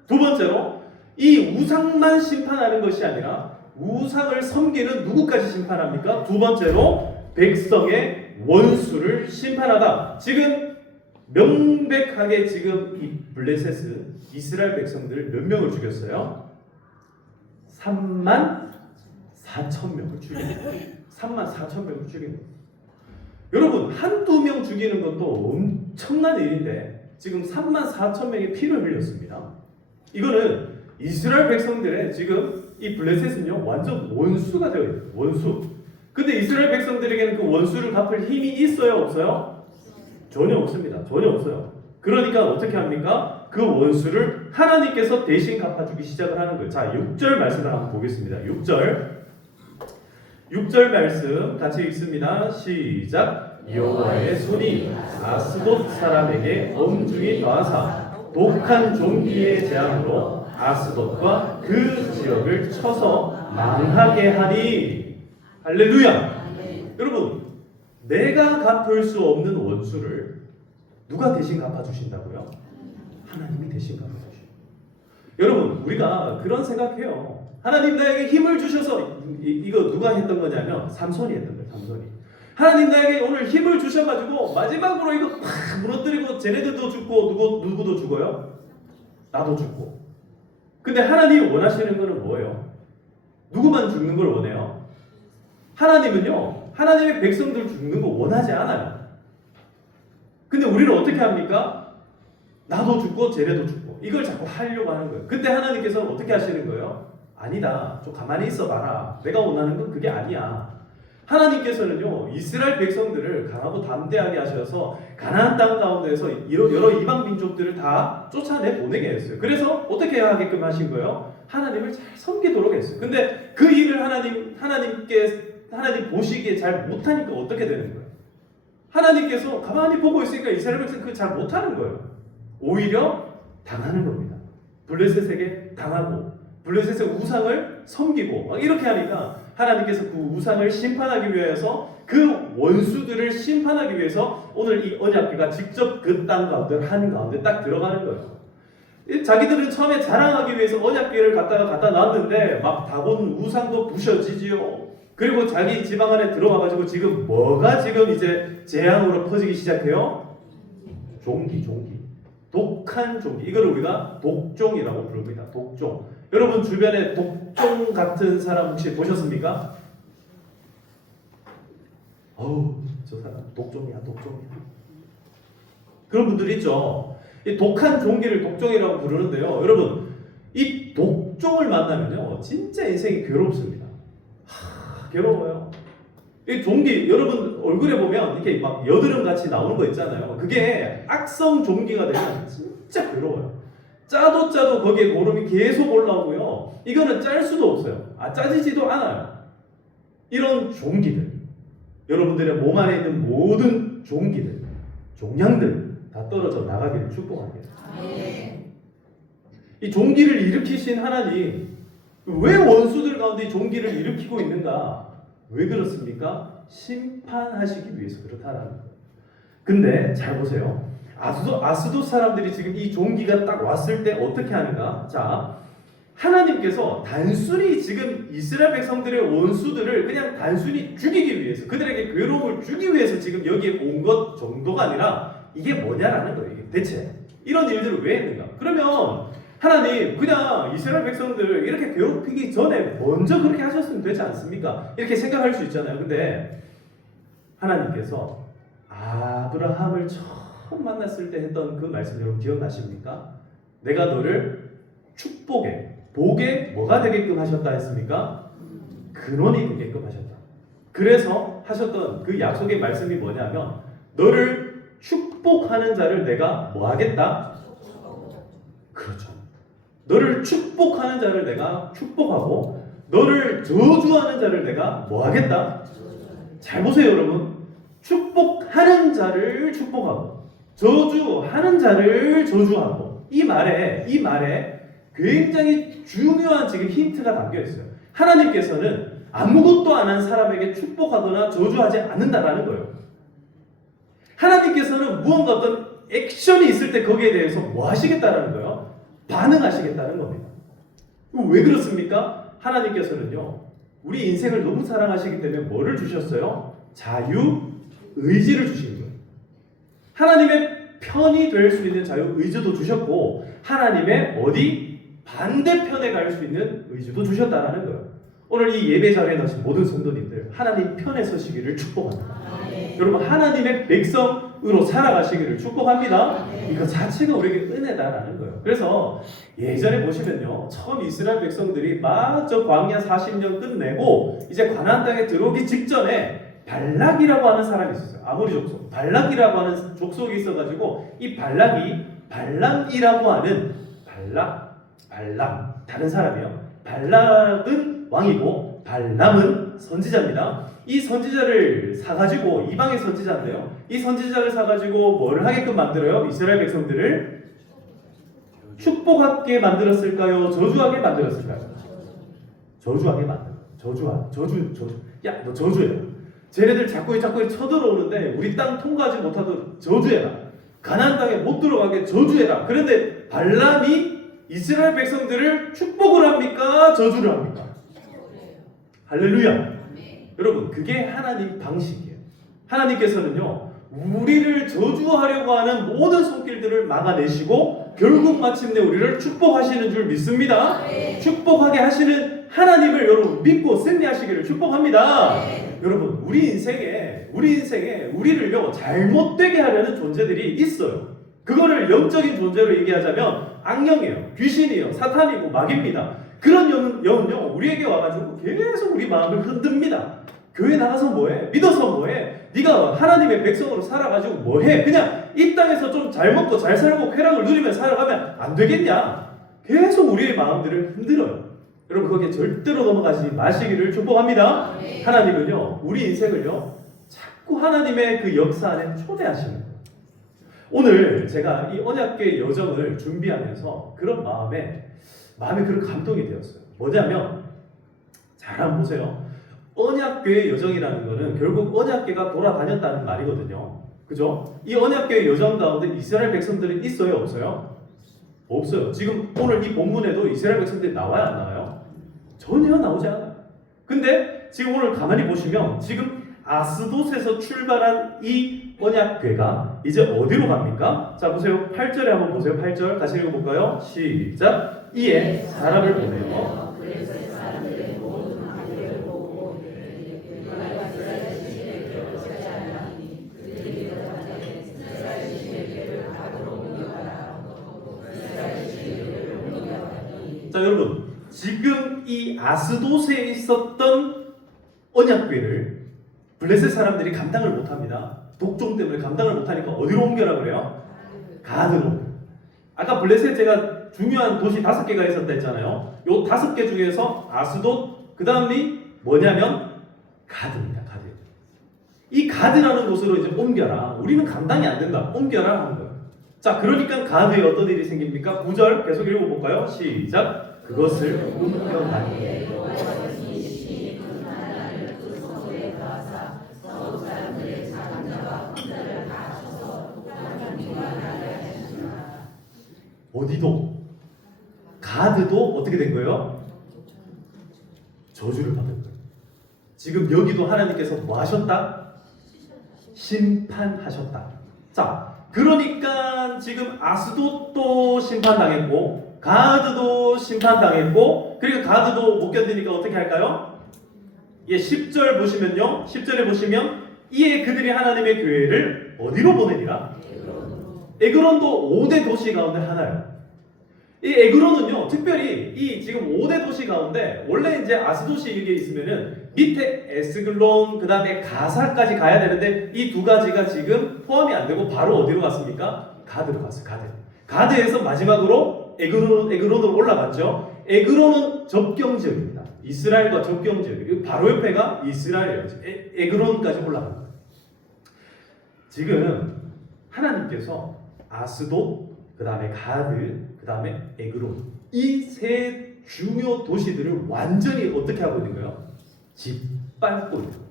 두 번째로 이 우상만 심판하는 것이 아니라 우상을 섬기는 누구까지 심판합니까? 두 번째로 백성의 원수를 심판하다. 지금 명백하게 지금 이 블레셋은 이스라엘 백성들을 몇 명을 죽였어요? 3만 4천 명을 죽인 거예요. 3만 4천 명을 죽인 거예요. 여러분, 한두 명 죽이는 것도 엄청난 일인데 지금 3만 4천 명의 피를 흘렸습니다. 이거는 이스라엘 백성들의 지금 이 블레셋은요 완전 원수가 되어 있어요. 원수. 근데 이스라엘 백성들에게는 그 원수를 갚을 힘이 있어요, 없어요? 전혀 없습니다. 전혀 없어요. 그러니까 어떻게 합니까? 그 원수를 하나님께서 대신 갚아주기 시작을 하는 거예요. 자, 6절 말씀을 한번 보겠습니다. 6절 말씀 같이 읽습니다. 시작. 여호와의 손이 아스돗 사람에게 엄중히 더하사 독한 종기의 재앙으로 아스돗과 그 지역을 쳐서 망하게 하니. 할렐루야. 여러분, 내가 갚을 수 없는 원수를 누가 대신 갚아주신다고요? 하나님이 대신 갚아주셔요. 여러분, 우리가 그런 생각해요. 하나님 나에게 힘을 주셔서 이거 누가 했던 거냐면 삼손이 했던 거예요. 삼손이. 하나님 나에게 오늘 힘을 주셔가지고 마지막으로 이거 팍 무너뜨리고 쟤네들도 죽고 누구도 죽어요? 나도 죽고. 근데 하나님이 원하시는 거는 뭐예요? 누구만 죽는 걸 원해요? 하나님은요, 하나님의 백성들 죽는 거 원하지 않아요. 근데 우리는 어떻게 합니까? 나도 죽고 쟤네도 죽고 이걸 자꾸 하려고 하는 거예요. 근데 하나님께서 어떻게 하시는 거예요? 아니다. 좀 가만히 있어 봐라. 내가 원하는 건 그게 아니야. 하나님께서는요, 이스라엘 백성들을 강하고 담대하게 하셔서 가나안 땅 가운데서 여러 이방 민족들을 다 쫓아내 보내게 했어요. 그래서 어떻게 하게끔 하신 거예요? 하나님을 잘 섬기도록 했어요. 근데 그 일을 하나님 보시기에 잘 못하니까 어떻게 되는 거예요? 하나님께서 가만히 보고 있으니까 이스라엘 백성 그거 잘 못하는 거예요. 오히려 당하는 겁니다. 블레셋에게 당하고 블레셋의 우상을 섬기고 이렇게 하니까 하나님께서 그 우상을 심판하기 위해서 그 원수들을 심판하기 위해서 오늘 이 언약궤가 직접 그 땅 가운데 한가운데 딱 들어가는 거예요. 자기들은 처음에 자랑하기 위해서 언약궤를 갖다 놨는데 막 다본 우상도 부셔지지요. 그리고 자기 지방 안에 들어와가지고 지금 뭐가 지금 이제 재앙으로 퍼지기 시작해요? 종기. 독한 종기. 이걸 우리가 독종이라고 부릅니다. 독종. 여러분 주변에 독종 같은 사람 혹시 보셨습니까? 어우, 저 사람 독종이야. 그런 분들 있죠. 이 독한 종기를 독종이라고 부르는데요. 여러분, 이 독종을 만나면요, 진짜 인생이 괴롭습니다. 괴로워요. 이 종기, 여러분 얼굴에 보면 이렇게 막 여드름 같이 나오는 거 있잖아요. 그게 악성 종기가 되면 진짜 괴로워요. 짜도 거기에 고름이 계속 올라오고요. 이거는 짤 수도 없어요. 짜지지도 않아요. 이런 종기들, 여러분들의 몸 안에 있는 모든 종기들, 종양들 다 떨어져 나가기를 축복합니다. 이 종기를 일으키신 하나님, 왜 원수들 가운데 종기를 일으키고 있는가? 왜 그렇습니까? 심판하시기 위해서 그렇다라는 거예요. 근데 잘 보세요. 아스돗 사람들이 지금 이 종기가 딱 왔을 때 어떻게 하는가? 자, 하나님께서 단순히 지금 이스라엘 백성들의 원수들을 그냥 단순히 죽이기 위해서, 그들에게 괴로움을 주기 위해서 지금 여기에 온 것 정도가 아니라 이게 뭐냐라는 거예요. 이게 대체 이런 일들을 왜 했는가? 그러면 하나님 그냥 이스라엘 백성들 이렇게 괴롭히기 전에 먼저 그렇게 하셨으면 되지 않습니까? 이렇게 생각할 수 있잖아요. 근데 하나님께서 아브라함을 처음 만났을 때 했던 그 말씀 여러분 기억나십니까? 내가 너를 축복에, 복에 뭐가 되게끔 하셨다 했습니까? 근원이 되게끔 하셨다. 그래서 하셨던 그 약속의 말씀이 뭐냐면 너를 축복하는 자를 내가 뭐 하겠다? 그렇죠. 너를 축복하는 자를 내가 축복하고 너를 저주하는 자를 내가 뭐 하겠다? 잘 보세요 여러분. 축복하는 자를 축복하고 저주하는 자를 저주하고 이 말에 굉장히 중요한 지금 힌트가 담겨 있어요. 하나님께서는 아무것도 안 한 사람에게 축복하거나 저주하지 않는다라는 거예요. 하나님께서는 무언가 어떤 액션이 있을 때 거기에 대해서 뭐 하시겠다라는 거예요? 반응하시겠다는 겁니다. 왜 그렇습니까? 하나님께서는요, 우리 인생을 너무 사랑하시기 때문에 뭐를 주셨어요? 자유의지를 주신 거예요. 하나님의 편이 될 수 있는 자유의지도 주셨고 하나님의 어디? 반대편에 갈 수 있는 의지도 주셨다라는 거예요. 오늘 이 예배 자리에 나신 모든 성도님들 하나님 편에 서시기를 축복합니다. 여러분 하나님의 백성으로 살아가시기를 축복합니다. 이거 자체가 우리에게 은혜다라는 거예요. 그래서 예전에 보시면요, 처음 이스라엘 백성들이 막 저 광야 40년 끝내고 이제 가나안 땅에 들어오기 직전에 발락이라고 하는 사람이 있었어요. 아모리 족속 발락이라고 하는 족속이 있어가지고 이 발락이 발람이라고 하는 발람 다른 사람이요. 발락은 왕이고 발람은 선지자입니다. 이 선지자를 사가지고 이방의 선지자인데요. 이 선지자를 사가지고 뭐를 하게끔 만들어요? 이스라엘 백성들을 축복하게 만들었을까요? 저주하게 만들었을까요? 저주하게 만들어. 저주. 야, 너 저주해라. 쟤네들 자꾸 쳐들어오는데 우리 땅 통과하지 못하도록 저주해라. 가나안 땅에 못 들어가게 저주해라. 그런데 발람이 이스라엘 백성들을 축복을 합니까? 저주를 합니까? 할렐루야. 여러분 그게 하나님 방식이에요. 하나님께서는요 우리를 저주하려고 하는 모든 손길들을 막아내시고 결국 마침내 우리를 축복하시는 줄 믿습니다. 축복하게 하시는 하나님을 여러분 믿고 승리하시기를 축복합니다. 여러분 우리 인생에 우리를요 잘못되게 하려는 존재들이 있어요. 그거를 영적인 존재로 얘기하자면 악령이에요, 귀신이에요, 사탄이고 마귀입니다. 그런 영은요 우리에게 와가지고 계속 우리 마음을 흔듭니다. 교회 나가서 뭐해? 믿어서 뭐해? 네가 하나님의 백성으로 살아가지고 뭐해? 그냥 이 땅에서 좀 잘 먹고 잘 살고 쾌락을 누리며 살아가면 안 되겠냐? 계속 우리의 마음들을 흔들어요. 여러분 거기에 절대로 넘어가지 마시기를 축복합니다. 하나님은요 우리 인생을요 자꾸 하나님의 그 역사 안에 초대하시는 거예요. 오늘 제가 이 언약궤 여정을 준비하면서 그런 마음에 그런 감동이 되었어요. 뭐냐면 잘 한번 보세요. 언약궤 여정이라는 거는 결국 언약궤가 돌아다녔다는 말이거든요. 그죠? 이 언약궤 여정 가운데 이스라엘 백성들이 있어요, 없어요? 없어요. 지금 오늘 이 본문에도 이스라엘 백성들이 나와요, 안 나와요? 전혀 나오지 않아요. 근데 지금 오늘 가만히 보시면 지금 아스돗에서 출발한 이 언약궤가 이제 어디로 갑니까? 자 보세요. 8절에 한번 보세요. 8절 같이 읽어볼까요? 시작. 이에 사람을 보내어 자 여러분 지금 이 아스돗에 있었던 언약궤를 블레셋 사람들이 감당을 못합니다. 독종 때문에 감당을 못하니까 어디로 옮겨라 그래요? 가드로. 아까 블레셋 제가 중요한 도시 5개가 있었다 했잖아요. 요 5개 중에서 아스돗 그 다음이 뭐냐면 가드입니다. 가드. 이 가드라는 곳으로 이제 옮겨라. 우리는 감당이 안 된다. 옮겨라 하는 거예요. 자, 그러니까 가드에 어떤 일이 생깁니까? 9절 계속 읽어볼까요? 시작. 그것을 운명하니. 어디도 가드도 어떻게 된 거예요? 저주를 받은 거예요. 지금 여기도 하나님께서 뭐 하셨다? 심판하셨다. 자, 그러니까 지금 아스돗도 심판당했고 가드도 심판당했고 그리고 가드도 못 견디니까 어떻게 할까요? 예, 10절 보시면요. 10절에 보시면 이에 그들이 하나님의 교회를 어디로 보내니라? 에그론도 5대 도시 가운데 하나예요. 이 에그론은요, 특별히 이 지금 5대 도시 가운데 원래 이제 아스도시 이게 있으면은 밑에 에스글론 그 다음에 가사까지 가야 되는데 이 두 가지가 지금 포함이 안 되고 바로 어디로 갔습니까? 가드로 갔어요. 가드에서 마지막으로 에그론으로 올라갔죠. 에그론은 접경 지역입니다. 이스라엘과 접경 지역이에요. 바로 옆에가 이스라엘이에요. 에그론까지 올라간 거예요. 지금 하나님께서 아스돗, 그 다음에 가드, 그 다음에 에그론 이 세 중요 도시들을 완전히 어떻게 하고 있는 거예요? 짓밟고 있는 거예요.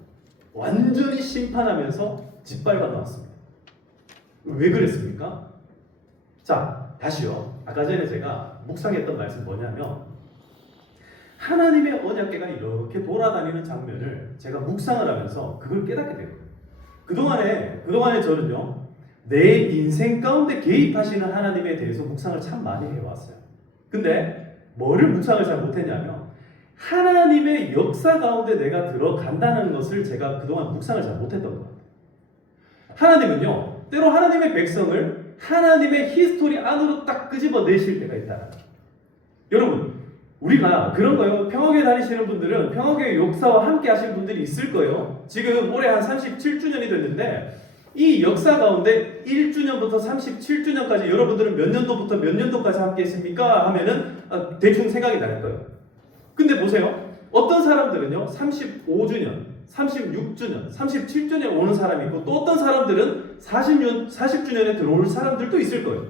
완전히 심판하면서 짓밟아 나왔습니다. 왜 그랬습니까? 자, 다시요. 아까 전에 제가 묵상했던 말씀 뭐냐면 하나님의 언약궤가 이렇게 돌아다니는 장면을 제가 묵상을 하면서 그걸 깨닫게 된 거예요. 그동안에 저는요, 내 인생 가운데 개입하시는 하나님에 대해서 묵상을 참 많이 해왔어요. 근데 뭐를 묵상을 잘 못했냐면 하나님의 역사 가운데 내가 들어간다는 것을 제가 그동안 묵상을 잘 못했던 것 같아요. 하나님은요, 때로 하나님의 백성을 하나님의 히스토리 안으로 딱 끄집어 내실 때가 있다. 여러분, 우리가 그런 거예요. 평화교회 다니시는 분들은 평화교회 역사와 함께 하신 분들이 있을 거예요. 지금 올해 한 37주년이 됐는데 이 역사 가운데 1주년부터 37주년까지 여러분들은 몇 년도부터 몇 년도까지 함께 했습니까? 하면은 대충 생각이 날 거예요. 근데 보세요. 어떤 사람들은요, 35주년, 36주년, 37주년에 오는 사람이 있고 또 어떤 사람들은 40주년에 들어올 사람들도 있을 거예요.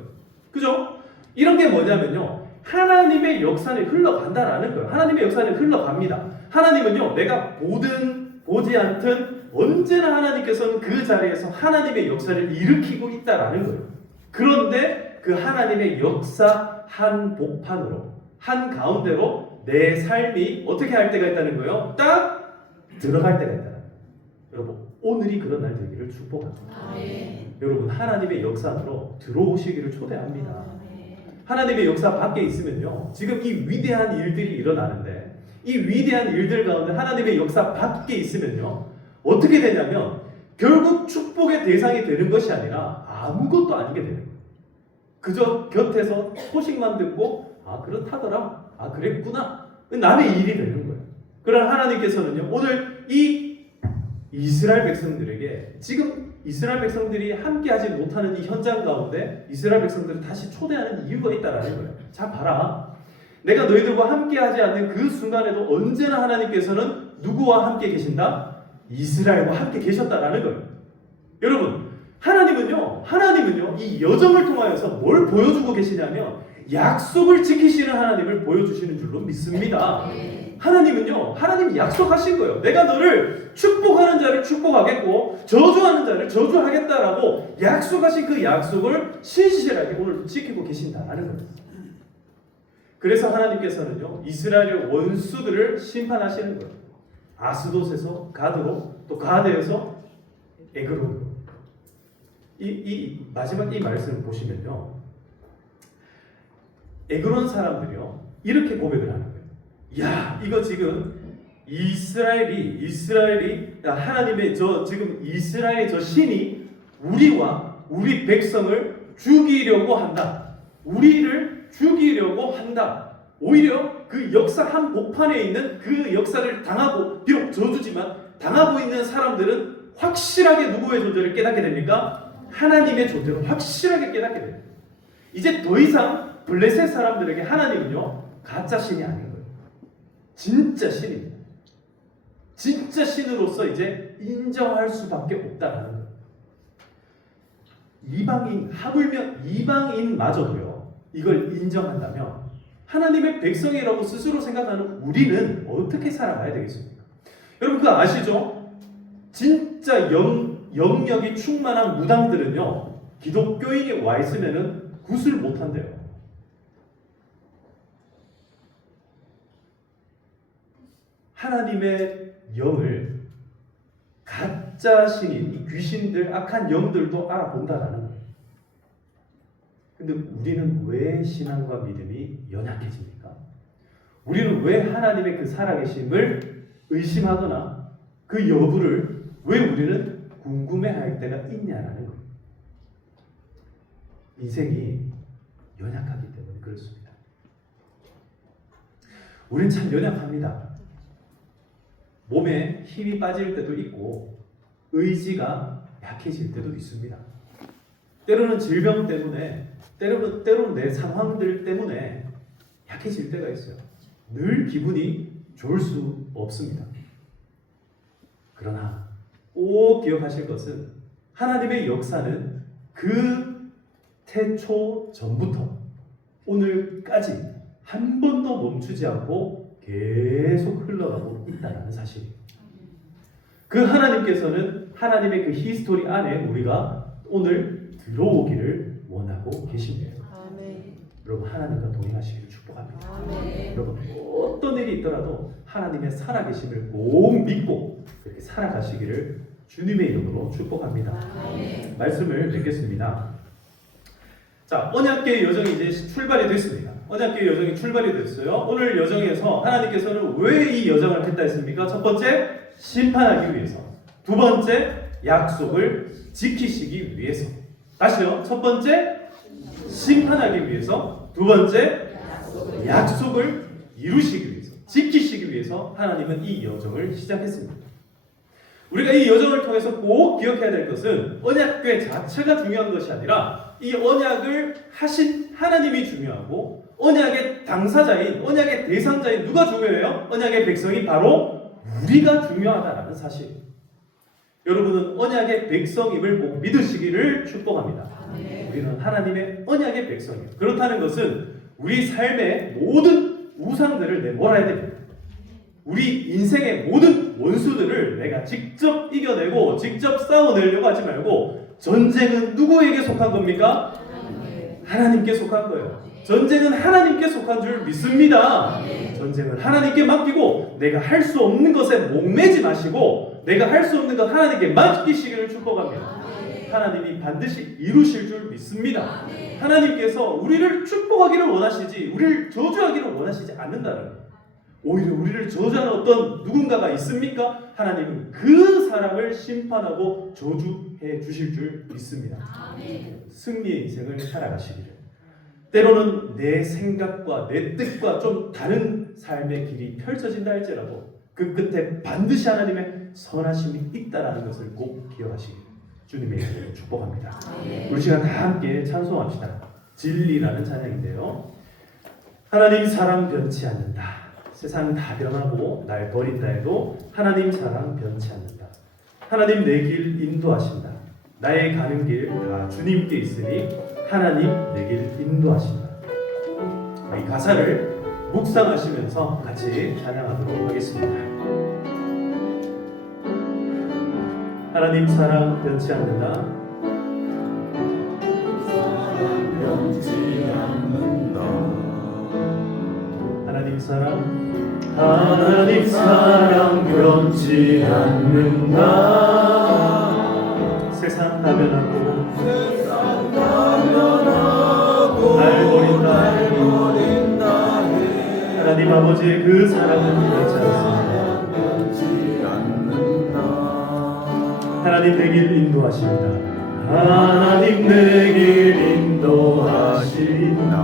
그죠? 이런 게 뭐냐면요, 하나님의 역사는 흘러간다라는 거예요. 하나님의 역사는 흘러갑니다. 하나님은요, 내가 보든 보지 않든 언제나 하나님께서는 그 자리에서 하나님의 역사를 일으키고 있다라는 거예요. 그런데 그 하나님의 역사 한 복판으로, 한 가운데로 내 삶이 어떻게 할 때가 있다는 거예요? 딱 들어갈 때가 있다는 거예요. 여러분, 오늘이 그런 날 되기를 축복합니다. 여러분, 하나님의 역사 안으로 들어오시기를 초대합니다. 하나님의 역사 밖에 있으면요, 지금 이 위대한 일들이 일어나는데 이 위대한 일들 가운데 하나님의 역사 밖에 있으면요, 어떻게 되냐면 결국 축복의 대상이 되는 것이 아니라 아무것도 아니게 되는 거예요. 그저 곁에서 소식만 듣고 그렇다더라, 그랬구나, 남의 일이 되는 거예요. 그러나 하나님께서는요, 오늘 이 이스라엘 백성들에게 지금 이스라엘 백성들이 함께하지 못하는 이 현장 가운데 이스라엘 백성들을 다시 초대하는 이유가 있다라는 거예요. 자, 봐라. 내가 너희들과 함께하지 않는 그 순간에도 언제나 하나님께서는 누구와 함께 계신다? 이스라엘과 함께 계셨다라는 거예요. 여러분, 하나님은요 이 여정을 통하여서 뭘 보여주고 계시냐면 약속을 지키시는 하나님을 보여주시는 줄로 믿습니다. 하나님이 약속하신 거예요. 내가 너를 축복하는 자를 축복하겠고 저주하는 자를 저주하겠다라고 약속하신 그 약속을 신실하게 오늘 지키고 계신다라는 거예요. 그래서 하나님께서는요, 이스라엘의 원수들을 심판하시는 거예요. 아스돗에서 가드로, 또 가드에서 에그론으로. 마지막 이 말씀을 보시면요, 에그론 사람들이요, 이렇게 고백을 하는 거예요. 야, 이거 지금 이스라엘이 하나님의 지금 이스라엘의 저 신이 우리와 우리 백성을 죽이려고 한다. 우리를 죽이려고 한다. 오히려 그 역사 한 복판에 있는 그 역사를 당하고, 비록 저주지만 당하고 있는 사람들은 확실하게 누구의 존재를 깨닫게 됩니까? 하나님의 존재를 확실하게 깨닫게 됩니다. 이제 더 이상 블레셋 사람들에게 하나님은요, 가짜 신이 아닌 거예요. 진짜 신입니다. 진짜 신으로서 이제 인정할 수밖에 없다라는 거예요. 이방인, 하물며 이방인마저도요 이걸 인정한다면 하나님의 백성이라고 스스로 생각하는 우리는 어떻게 살아가야 되겠습니까? 여러분 그거 아시죠? 진짜 영역이 충만한 무당들은요 기독교인이 와 있으면은 굿을 못한대요. 하나님의 영을 가짜 신인, 이 귀신들, 악한 영들도 알아본다라는 거예요. 근데 우리는 왜 신앙과 믿음이 연약해집니까? 우리는 왜 하나님의 그 살아계심을 의심하거나 그 여부를 왜 우리는 궁금해할 때가 있냐라는 거예요. 인생이 연약하기 때문에 그렇습니다. 우리는 참 연약합니다. 몸에 힘이 빠질 때도 있고 의지가 약해질 때도 있습니다. 때로는 질병 때문에 때로는 내 상황들 때문에 약해질 때가 있어요. 늘 기분이 좋을 수 없습니다. 그러나 꼭 기억하실 것은 하나님의 역사는 그 태초 전부터 오늘까지 한 번도 멈추지 않고 계속 흘러가고 있다는 사실이에요. 그 하나님께서는 하나님의 그 히스토리 안에 우리가 오늘 들어오기를 원하고 계십니다. 아멘. 여러분 하나님과 동행하시기를 축복합니다. 아멘. 여러분 어떤 일이 있더라도 하나님의 살아계심을 꼭 믿고 그렇게 살아가시기를 주님의 이름으로 축복합니다. 아멘. 말씀을 맺겠습니다. 자, 언약궤의 여정이 이제 출발이 됐습니다. 언약궤의 여정이 출발이 됐어요. 오늘 여정에서 하나님께서는 왜 이 여정을 했다 했습니까? 첫 번째, 심판하기 위해서. 두 번째, 약속을 지키시기 위해서. 다시요. 첫 번째, 심판하기 위해서. 두 번째, 약속을 이루시기 위해서, 지키시기 위해서 하나님은 이 여정을 시작했습니다. 우리가 이 여정을 통해서 꼭 기억해야 될 것은 언약궤 자체가 중요한 것이 아니라 이 언약을 하신 하나님이 중요하고 언약의 당사자인, 언약의 대상자인 누가 중요해요? 언약의 백성이 바로 우리가 중요하다는 사실. 여러분은 언약의 백성임을 꼭 믿으시기를 축복합니다. 우리는 하나님의 언약의 백성이에요. 그렇다는 것은 우리 삶의 모든 우상들을 내몰아야 됩니다. 우리 인생의 모든 원수들을 내가 직접 이겨내고 직접 싸워내려고 하지 말고 전쟁은 누구에게 속한 겁니까? 하나님께 속한 거예요. 전쟁은 하나님께 속한 줄 믿습니다. 전쟁은 하나님께 맡기고 내가 할 수 없는 것에 목매지 마시고 내가 할 수 없는 것 하나님께 맡기시기를 축복합니다. 하나님이 반드시 이루실 줄 믿습니다. 하나님께서 우리를 축복하기를 원하시지 우리를 저주하기를 원하시지 않는다는 거예요. 오히려 우리를 저주하는 어떤 누군가가 있습니까? 하나님은 그 사람을 심판하고 저주해 주실 줄 믿습니다. 승리의 인생을 살아가시기를. 때로는 내 생각과 내 뜻과 좀 다른 삶의 길이 펼쳐진다 할지라도 그 끝에 반드시 하나님의 선하심이 있다라는 것을 꼭 기억하시기를 주님의 이름으로 축복합니다. 우리 시간 다 함께 찬송합시다. 진리라는 찬양인데요. 하나님 사랑 변치 않는다. 세상 다 변하고 날 버린다 해도 하나님 사랑 변치 않는다. 하나님 내 길 인도하신다. 나의 가는 길 다 주님께 있으니 하나님 내 길 인도하신다. 이 가사를 묵상하시면서 같이 찬양하도록 하겠습니다. 하나님 사랑 변치 않는다. 변치 않는다. 하나님 사랑 변치 않는다. 세상 다 변하고 날 버린다 해. 하나님 아버지의 그 사랑은 변치 않습니다. 하나님 내 길 인도하신다. 하나님 내 길 인도하신다.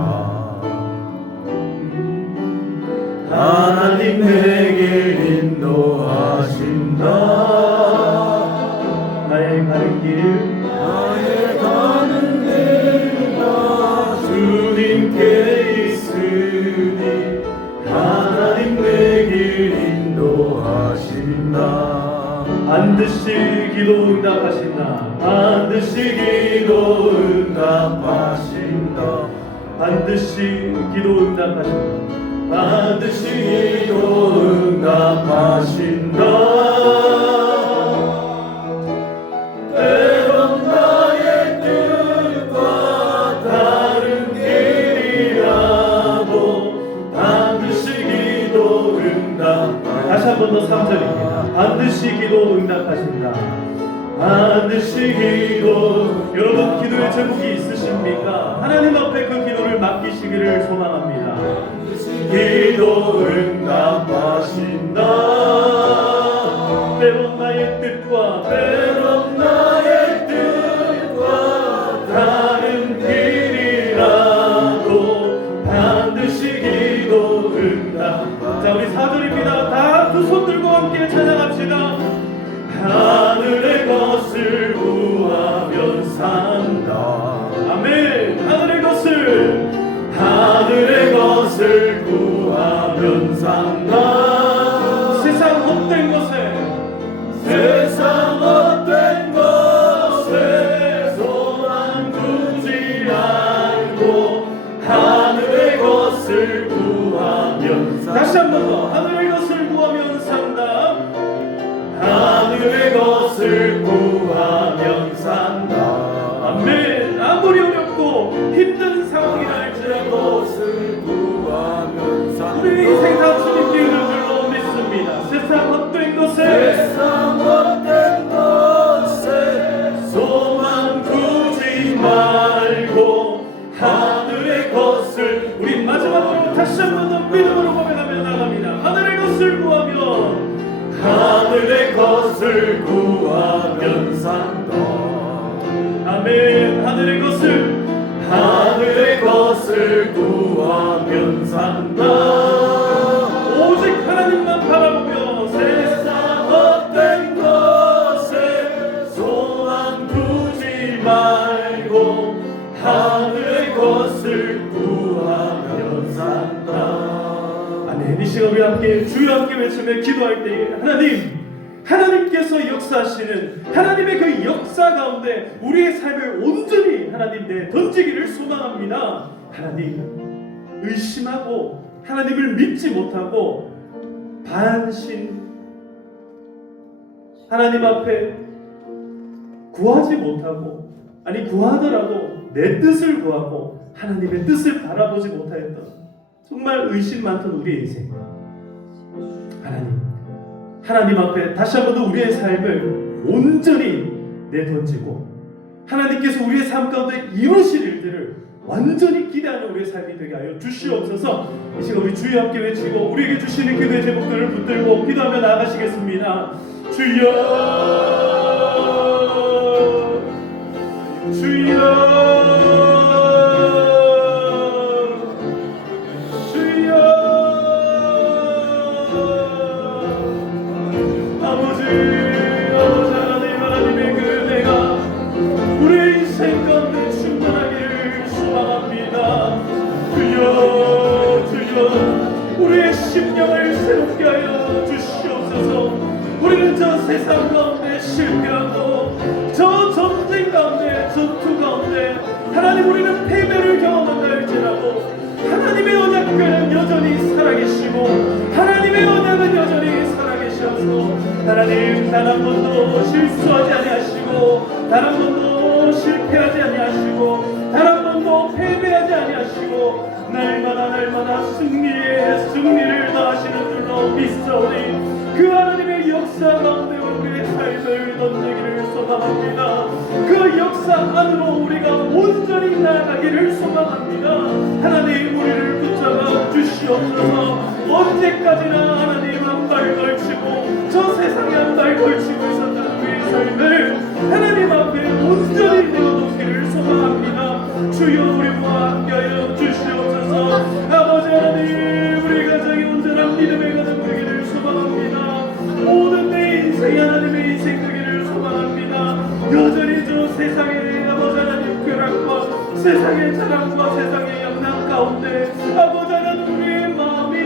하나님 내 길 인도하신다. 나의 가는 길 다 주님께 있으니 하나님 내 길 인도하신다. 반드시 기도 응답하신다. 반드시 기도 응답하신다. 반드시 기도 응답하신다. 반드시 기도 응답하신다. 때론 나의 뜻과 다른 길이라도 반드시 기도 응답. 다시 한 번 더 3절입니다. 반드시 기도 응답하신다. 반드시 기도. 여러분 기도의 제목이 있으십니까? 하나님 앞에 그 기도를 맡기시기를 소망합니다. 기도 응답하신다. 때론 나의 뜻과 때론 나의 뜻과 다른 길이라도 반드시 기도 응답. 자, 우리 4절입니다. 다 두 손 들고 함께 찬양합시다. 하늘의 것을 구하면 산다. 아멘. 하늘의 것을 구하면 산다. 세상 헛된 것에 소망 두지 말고 하늘의 것을 구하면 산다. 다시 한 번 더. 하늘의 것을 구하면 산다. 하늘의 것을 구하면 산다. 아멘. 아무리 어렵고 힘든 상황이라 할지라도 우리 인생 다 주님께 있는 줄로 믿습니다. 세상 헛된 것에 소망 두지 말고 하늘의 것을. 우리 마지막으로 다시 한 번 더 믿음으로 고백하며 나갑니다. 하늘의 것을 구하면 산다. 아멘. 하늘의 것을 구하면 산다. 오직 하나님만 바라보며 세상 헛된 것에 소망 두지 말고 하늘의 것을 구하면 산다. 아멘. 이 시간 우리 함께 주여 함께 외치며 기도할 때에 하나님께서 역사하시는 하나님의 그 역사 가운데 우리의 삶을 온전히 하나님 내 던지기를 소망합니다. 하나님, 의심하고 하나님을 믿지 못하고 반신 하나님 앞에 구하지 못하고, 아니 구하더라도 내 뜻을 구하고 하나님의 뜻을 바라보지 못하였던 정말 의심 많던 우리의 인생. 하나님 앞에 다시 한 번 더 우리의 삶을 온전히 내던지고 하나님께서 우리의 삶 가운데 이루실 일들을 완전히 기대하는 우리의 삶이 되게 하여 주시옵소서. 이 시간 우리 주여 함께 외치고 우리에게 주시는 기도의 제목들을 붙들고 기도하며 나아가시겠습니다. 주여, 아버지 하나님의 그 은혜가 우리의 인생 가운데 충만하기를 소망합니다. 주여, 우리의 심령을 새롭게 하여 주시옵소서. 우리는 저 세상 가운데 실패하고 저 전쟁 가운데 전투 가운데 하나님 우리는 패배를 경험한다 할지라도 하나님의 언약은 여전히 살아계시고 하나님의 언약은 여전히 살아계셔서 하나님 단 한 번도 실수하지 아니하시고 단 한 번도 실패하지 아니하시고 단 한 번도 패배하지 아니하시고 날마다 승리를 더하시는 줄로 믿사오니 그 하나님의 역사 가운데 우리의 삶을 던지기를 소망합니다. 그 역사 안으로 우리가 온전히 나아가기를 소망합니다. 하나님 우리를 붙잡아 주시옵소서. 언제까지나 하나님 한 발 걸치고 저 세상에 한 발 걸치고 있었던 우리의 삶을 하나님 앞에 온전히 내어놓기를 소망합니다. 주여 우리와 함께하여 주시옵소서. 아버지 하나님 우리 가정이 온전한 믿음의 가정 되기를 소망합니다. 모든 내 인생이 하나님의 인생 되기를 소망합니다. 여전히 저 세상의 아버지 하나님 쾌락과 세상의 자랑과 세상의 양락 가운데 아버지 하나님 우리의 마음이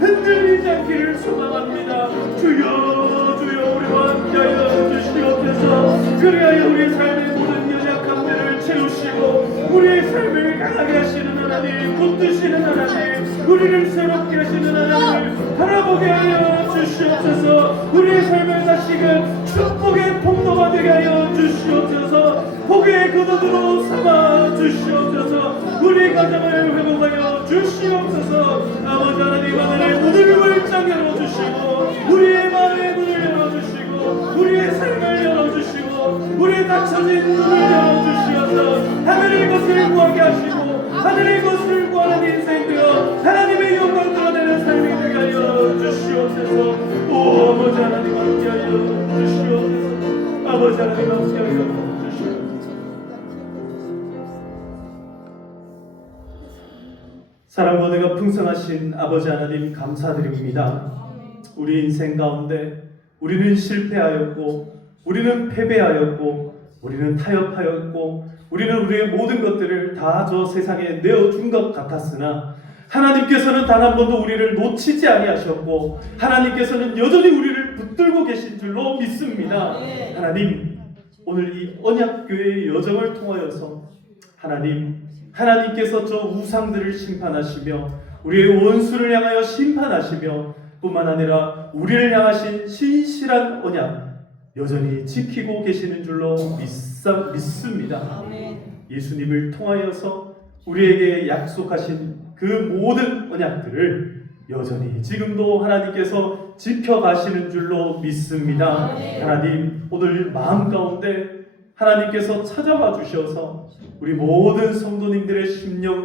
흔들리지 않기를 소망합니다. 주여 주여 우리와 함께하여 주시옵소서. 그리하여 우리의 삶의 모든 연약함들을 채우시고 우리의 삶을 강하게 하시는 하나님, 붙드시는 하나님, 우리를 새롭게 하시는 하나님을 바라보게 하여 주시옵소서. 우리의 삶을 다시금 축복의 통로가 되게 하여 주시옵소서. 복의 근원으로 삼아 주시옵소서. 우리 가정을 회복하여 주시옵소서. 아버지 하나님, 하늘의 문을 활짝 열어주시고 우리의 마음의 문을 열어주시고 우리의 삶을 열어주시고 우리의 닫혀진 문을 열어주시어서 하늘의 것을 구하게 하시고 하늘의 것을 구하는 인생 되어 하나님의 영광 드러내는 삶이 되게 하여 주시옵소서. 오 아버지 하나님, 함께하여 주시옵소서. 아버지 하나님, 함께하여 주시옵소서. 사랑과 은혜가 풍성하신 아버지 하나님, 감사드립니다. 우리 인생 가운데 우리는 실패하였고 우리는 패배하였고 우리는 타협하였고 우리는 우리의 모든 것들을 다 저 세상에 내어준 것 같았으나 하나님께서는 단 한 번도 우리를 놓치지 아니하셨고 하나님께서는 여전히 우리를 붙들고 계신 줄로 믿습니다. 하나님, 오늘 이 언약교회의 여정을 통하여서 하나님께서 저 우상들을 심판하시며 우리의 원수를 향하여 심판하시며 뿐만 아니라 우리를 향하신 신실한 언약 여전히 지키고 계시는 줄로 믿습니다. 예수님을 통하여서 우리에게 약속하신 그 모든 언약들을 여전히 지금도 하나님께서 지켜가시는 줄로 믿습니다. 하나님, 오늘 마음 가운데 하나님께서 찾아와 주셔서 우리 모든 성도님들의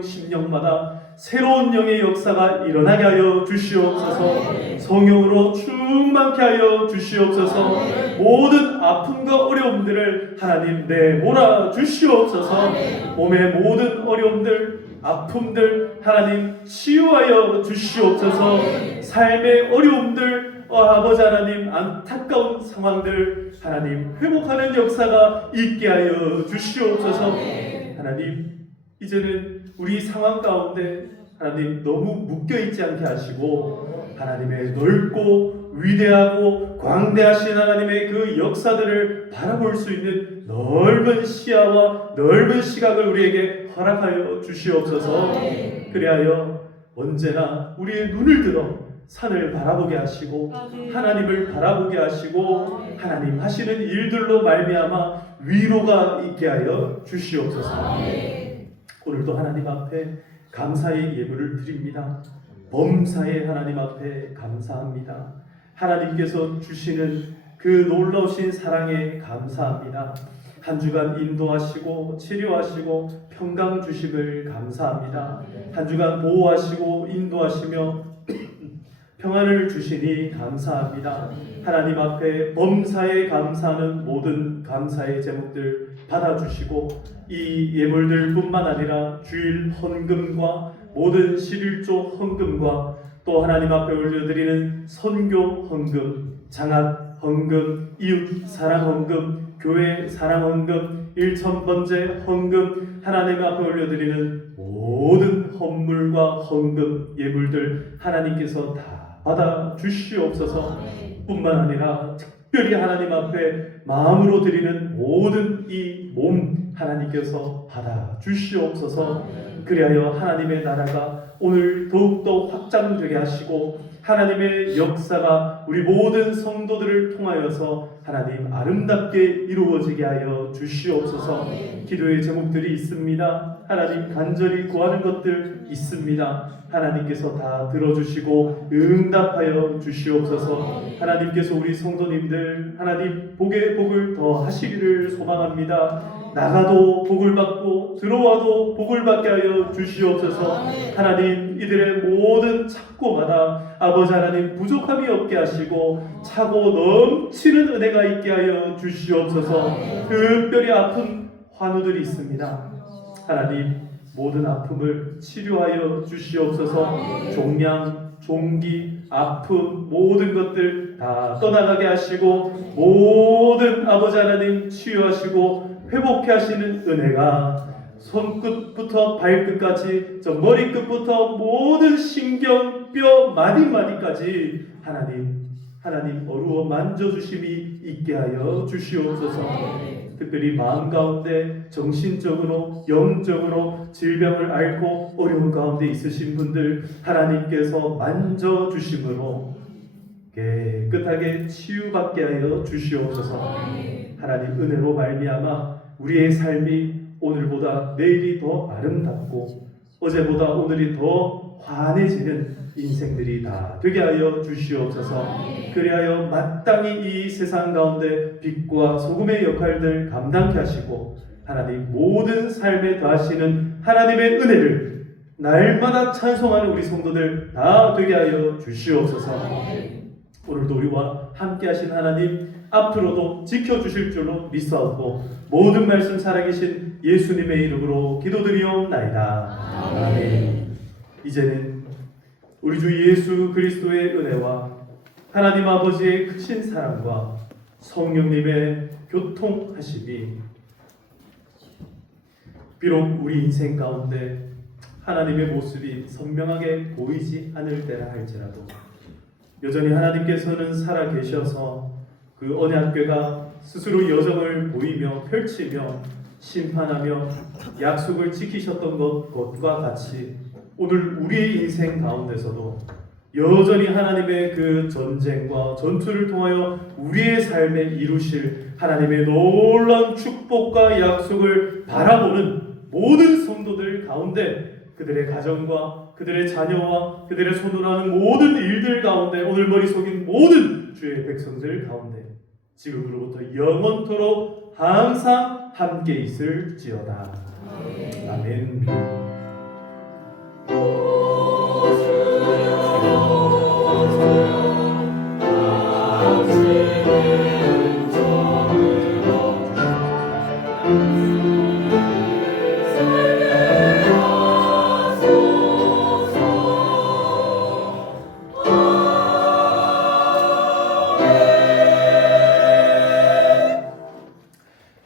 심령마다 새로운 영의 역사가 일어나게 하여 주시옵소서. 성령으로 충만케 하여 주시옵소서. 모든 아픔과 어려움들을 하나님 내몰아 주시옵소서. 몸의 모든 어려움들, 아픔들 하나님 치유하여 주시옵소서. 삶의 어려움들, 아버지 하나님, 안타까운 상황들 하나님 회복하는 역사가 있게 하여 주시옵소서. 하나님, 이제는 우리 상황 가운데 하나님 너무 묶여있지 않게 하시고 하나님의 넓고 위대하고 광대하신 하나님의 그 역사들을 바라볼 수 있는 넓은 시야와 넓은 시각을 우리에게 허락하여 주시옵소서. 그리하여 언제나 우리의 눈을 들어 산을 바라보게 하시고 하나님을 바라보게 하시고 하나님 하시는 일들로 말미암아 위로가 있게 하여 주시옵소서. 오늘도 하나님 앞에 감사의 예물을 드립니다. 범사의 하나님 앞에 감사합니다. 하나님께서 주시는 그 놀라우신 사랑에 감사합니다. 한 주간 인도하시고 치료하시고 평강 주심을 감사합니다. 한 주간 보호하시고 인도하시며 평안을 주시니 감사합니다. 하나님 앞에 범사에 감사하는 모든 감사의 제목들 받아주시고 이 예물들 뿐만 아니라 주일 헌금과 모든 11조 헌금과 또 하나님 앞에 올려드리는 선교 헌금, 장학 헌금, 이웃 사랑 헌금, 교회 사랑 헌금, 1,000번째 헌금, 하나님 앞에 올려드리는 모든 헌물과 헌금 예물들 하나님께서 다 받아 주시옵소서. 뿐만 아니라 특별히 하나님 앞에 마음으로 드리는 모든 이 몸 하나님께서 받아 주시옵소서. 그리하여 하나님의 나라가 오늘 더욱더 확장되게 하시고 하나님의 역사가 우리 모든 성도들을 통하여서 하나님 아름답게 이루어지게 하여 주시옵소서. 기도의 제목들이 있습니다. 하나님 간절히 구하는 것들 있습니다. 하나님께서 다 들어주시고 응답하여 주시옵소서. 하나님께서 우리 성도님들 하나님 복의 복을 더 하시기를 소망합니다. 나가도 복을 받고 들어와도 복을 받게 하여 주시옵소서. 하나님 이들의 모든 착고마다 아버지 하나님 부족함이 없게 하시고 차고 넘치는 은혜가 있게 하여 주시옵소서. 특별히 아픈 환우들이 있습니다. 하나님 모든 아픔을 치료하여 주시옵소서. 종양, 종기, 아픔 모든 것들 다 떠나가게 하시고 모든 아버지 하나님 치유하시고 회복해 하시는 은혜가 손끝부터 발끝까지 저 머리끝부터 모든 신경, 뼈, 마디마디까지 하나님 어루어 만져주심이 있게 하여 주시옵소서. 특별히 마음 가운데 정신적으로 영적으로 질병을 앓고 어려운 가운데 있으신 분들 하나님께서 만져주심으로 깨끗하게 치유받게 하여 주시옵소서. 하나님 은혜로 말미암아 우리의 삶이 오늘보다 내일이 더 아름답고 어제보다 오늘이 더 환해지는 인생들이 다 되게 하여 주시옵소서. 그리하여 마땅히 이 세상 가운데 빛과 소금의 역할들 감당케 하시고 하나님 모든 삶에 더하시는 하나님의 은혜를 날마다 찬송하는 우리 성도들 다 되게 하여 주시옵소서. 오늘도 우리와 함께 하신 하나님 앞으로도 지켜주실 줄로 믿사옵고 모든 말씀 살아계신 예수님의 이름으로 기도드리옵나이다. 아멘. 이제는 우리 주 예수 그리스도의 은혜와 하나님 아버지의 크신 사랑과 성령님의 교통하심이 비록 우리 인생 가운데 하나님의 모습이 선명하게 보이지 않을 때라 할지라도 여전히 하나님께서는 살아계셔서 그 언약궤가 스스로 여정을 보이며 펼치며 심판하며 약속을 지키셨던 것과 같이 오늘 우리의 인생 가운데서도 여전히 하나님의 그 전쟁과 전투를 통하여 우리의 삶에 이루실 하나님의 놀라운 축복과 약속을 바라보는 모든 성도들 가운데 그들의 가정과 그들의 자녀와 그들의 손으로 하는 모든 일들 가운데 오늘 머릿속인 모든 주의 백성들 가운데 지금으로부터 영원토록 항상 함께 있을지어다. 아멘.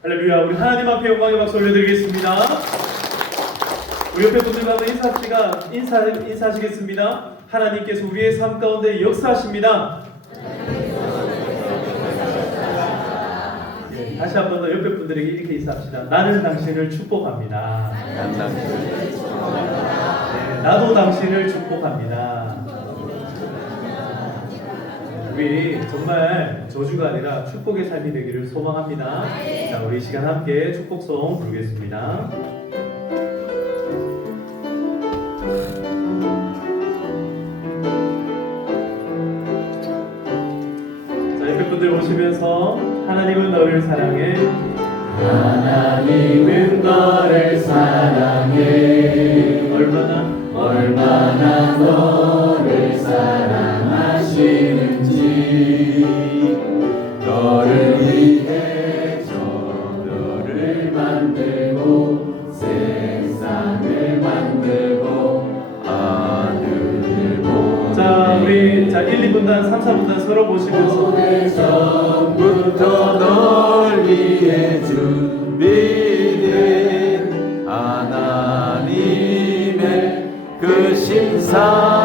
할렐루야. 우리 하나님 앞에 영광의 박수 올려드리겠습니다. 우리 옆에 분들과 한번 인사하시겠습니다. 하나님께서 우리의 삶 가운데 역사하십니다. 네, 다시 한 번 더 옆에 분들에게 이렇게 인사합시다. 나는 당신을 축복합니다. 네, 나도 당신을 축복합니다. 우리 정말 저주가 아니라 축복의 삶이 되기를 소망합니다. 자, 우리 이 시간 함께 축복송 부르겠습니다. 자, 옆에 분들 보시면서 하나님은 너를 사랑해. 하나님은 너를 사랑해. 얼마나 너를 사랑하시는지 너를 위해 너를 만들고 세상을 만들고 하늘을 보내. 자, 우리 1, 2분단, 3, 4분단 서로 보시면서 오래전부터 널 위해 준비된 하나님의 그 심사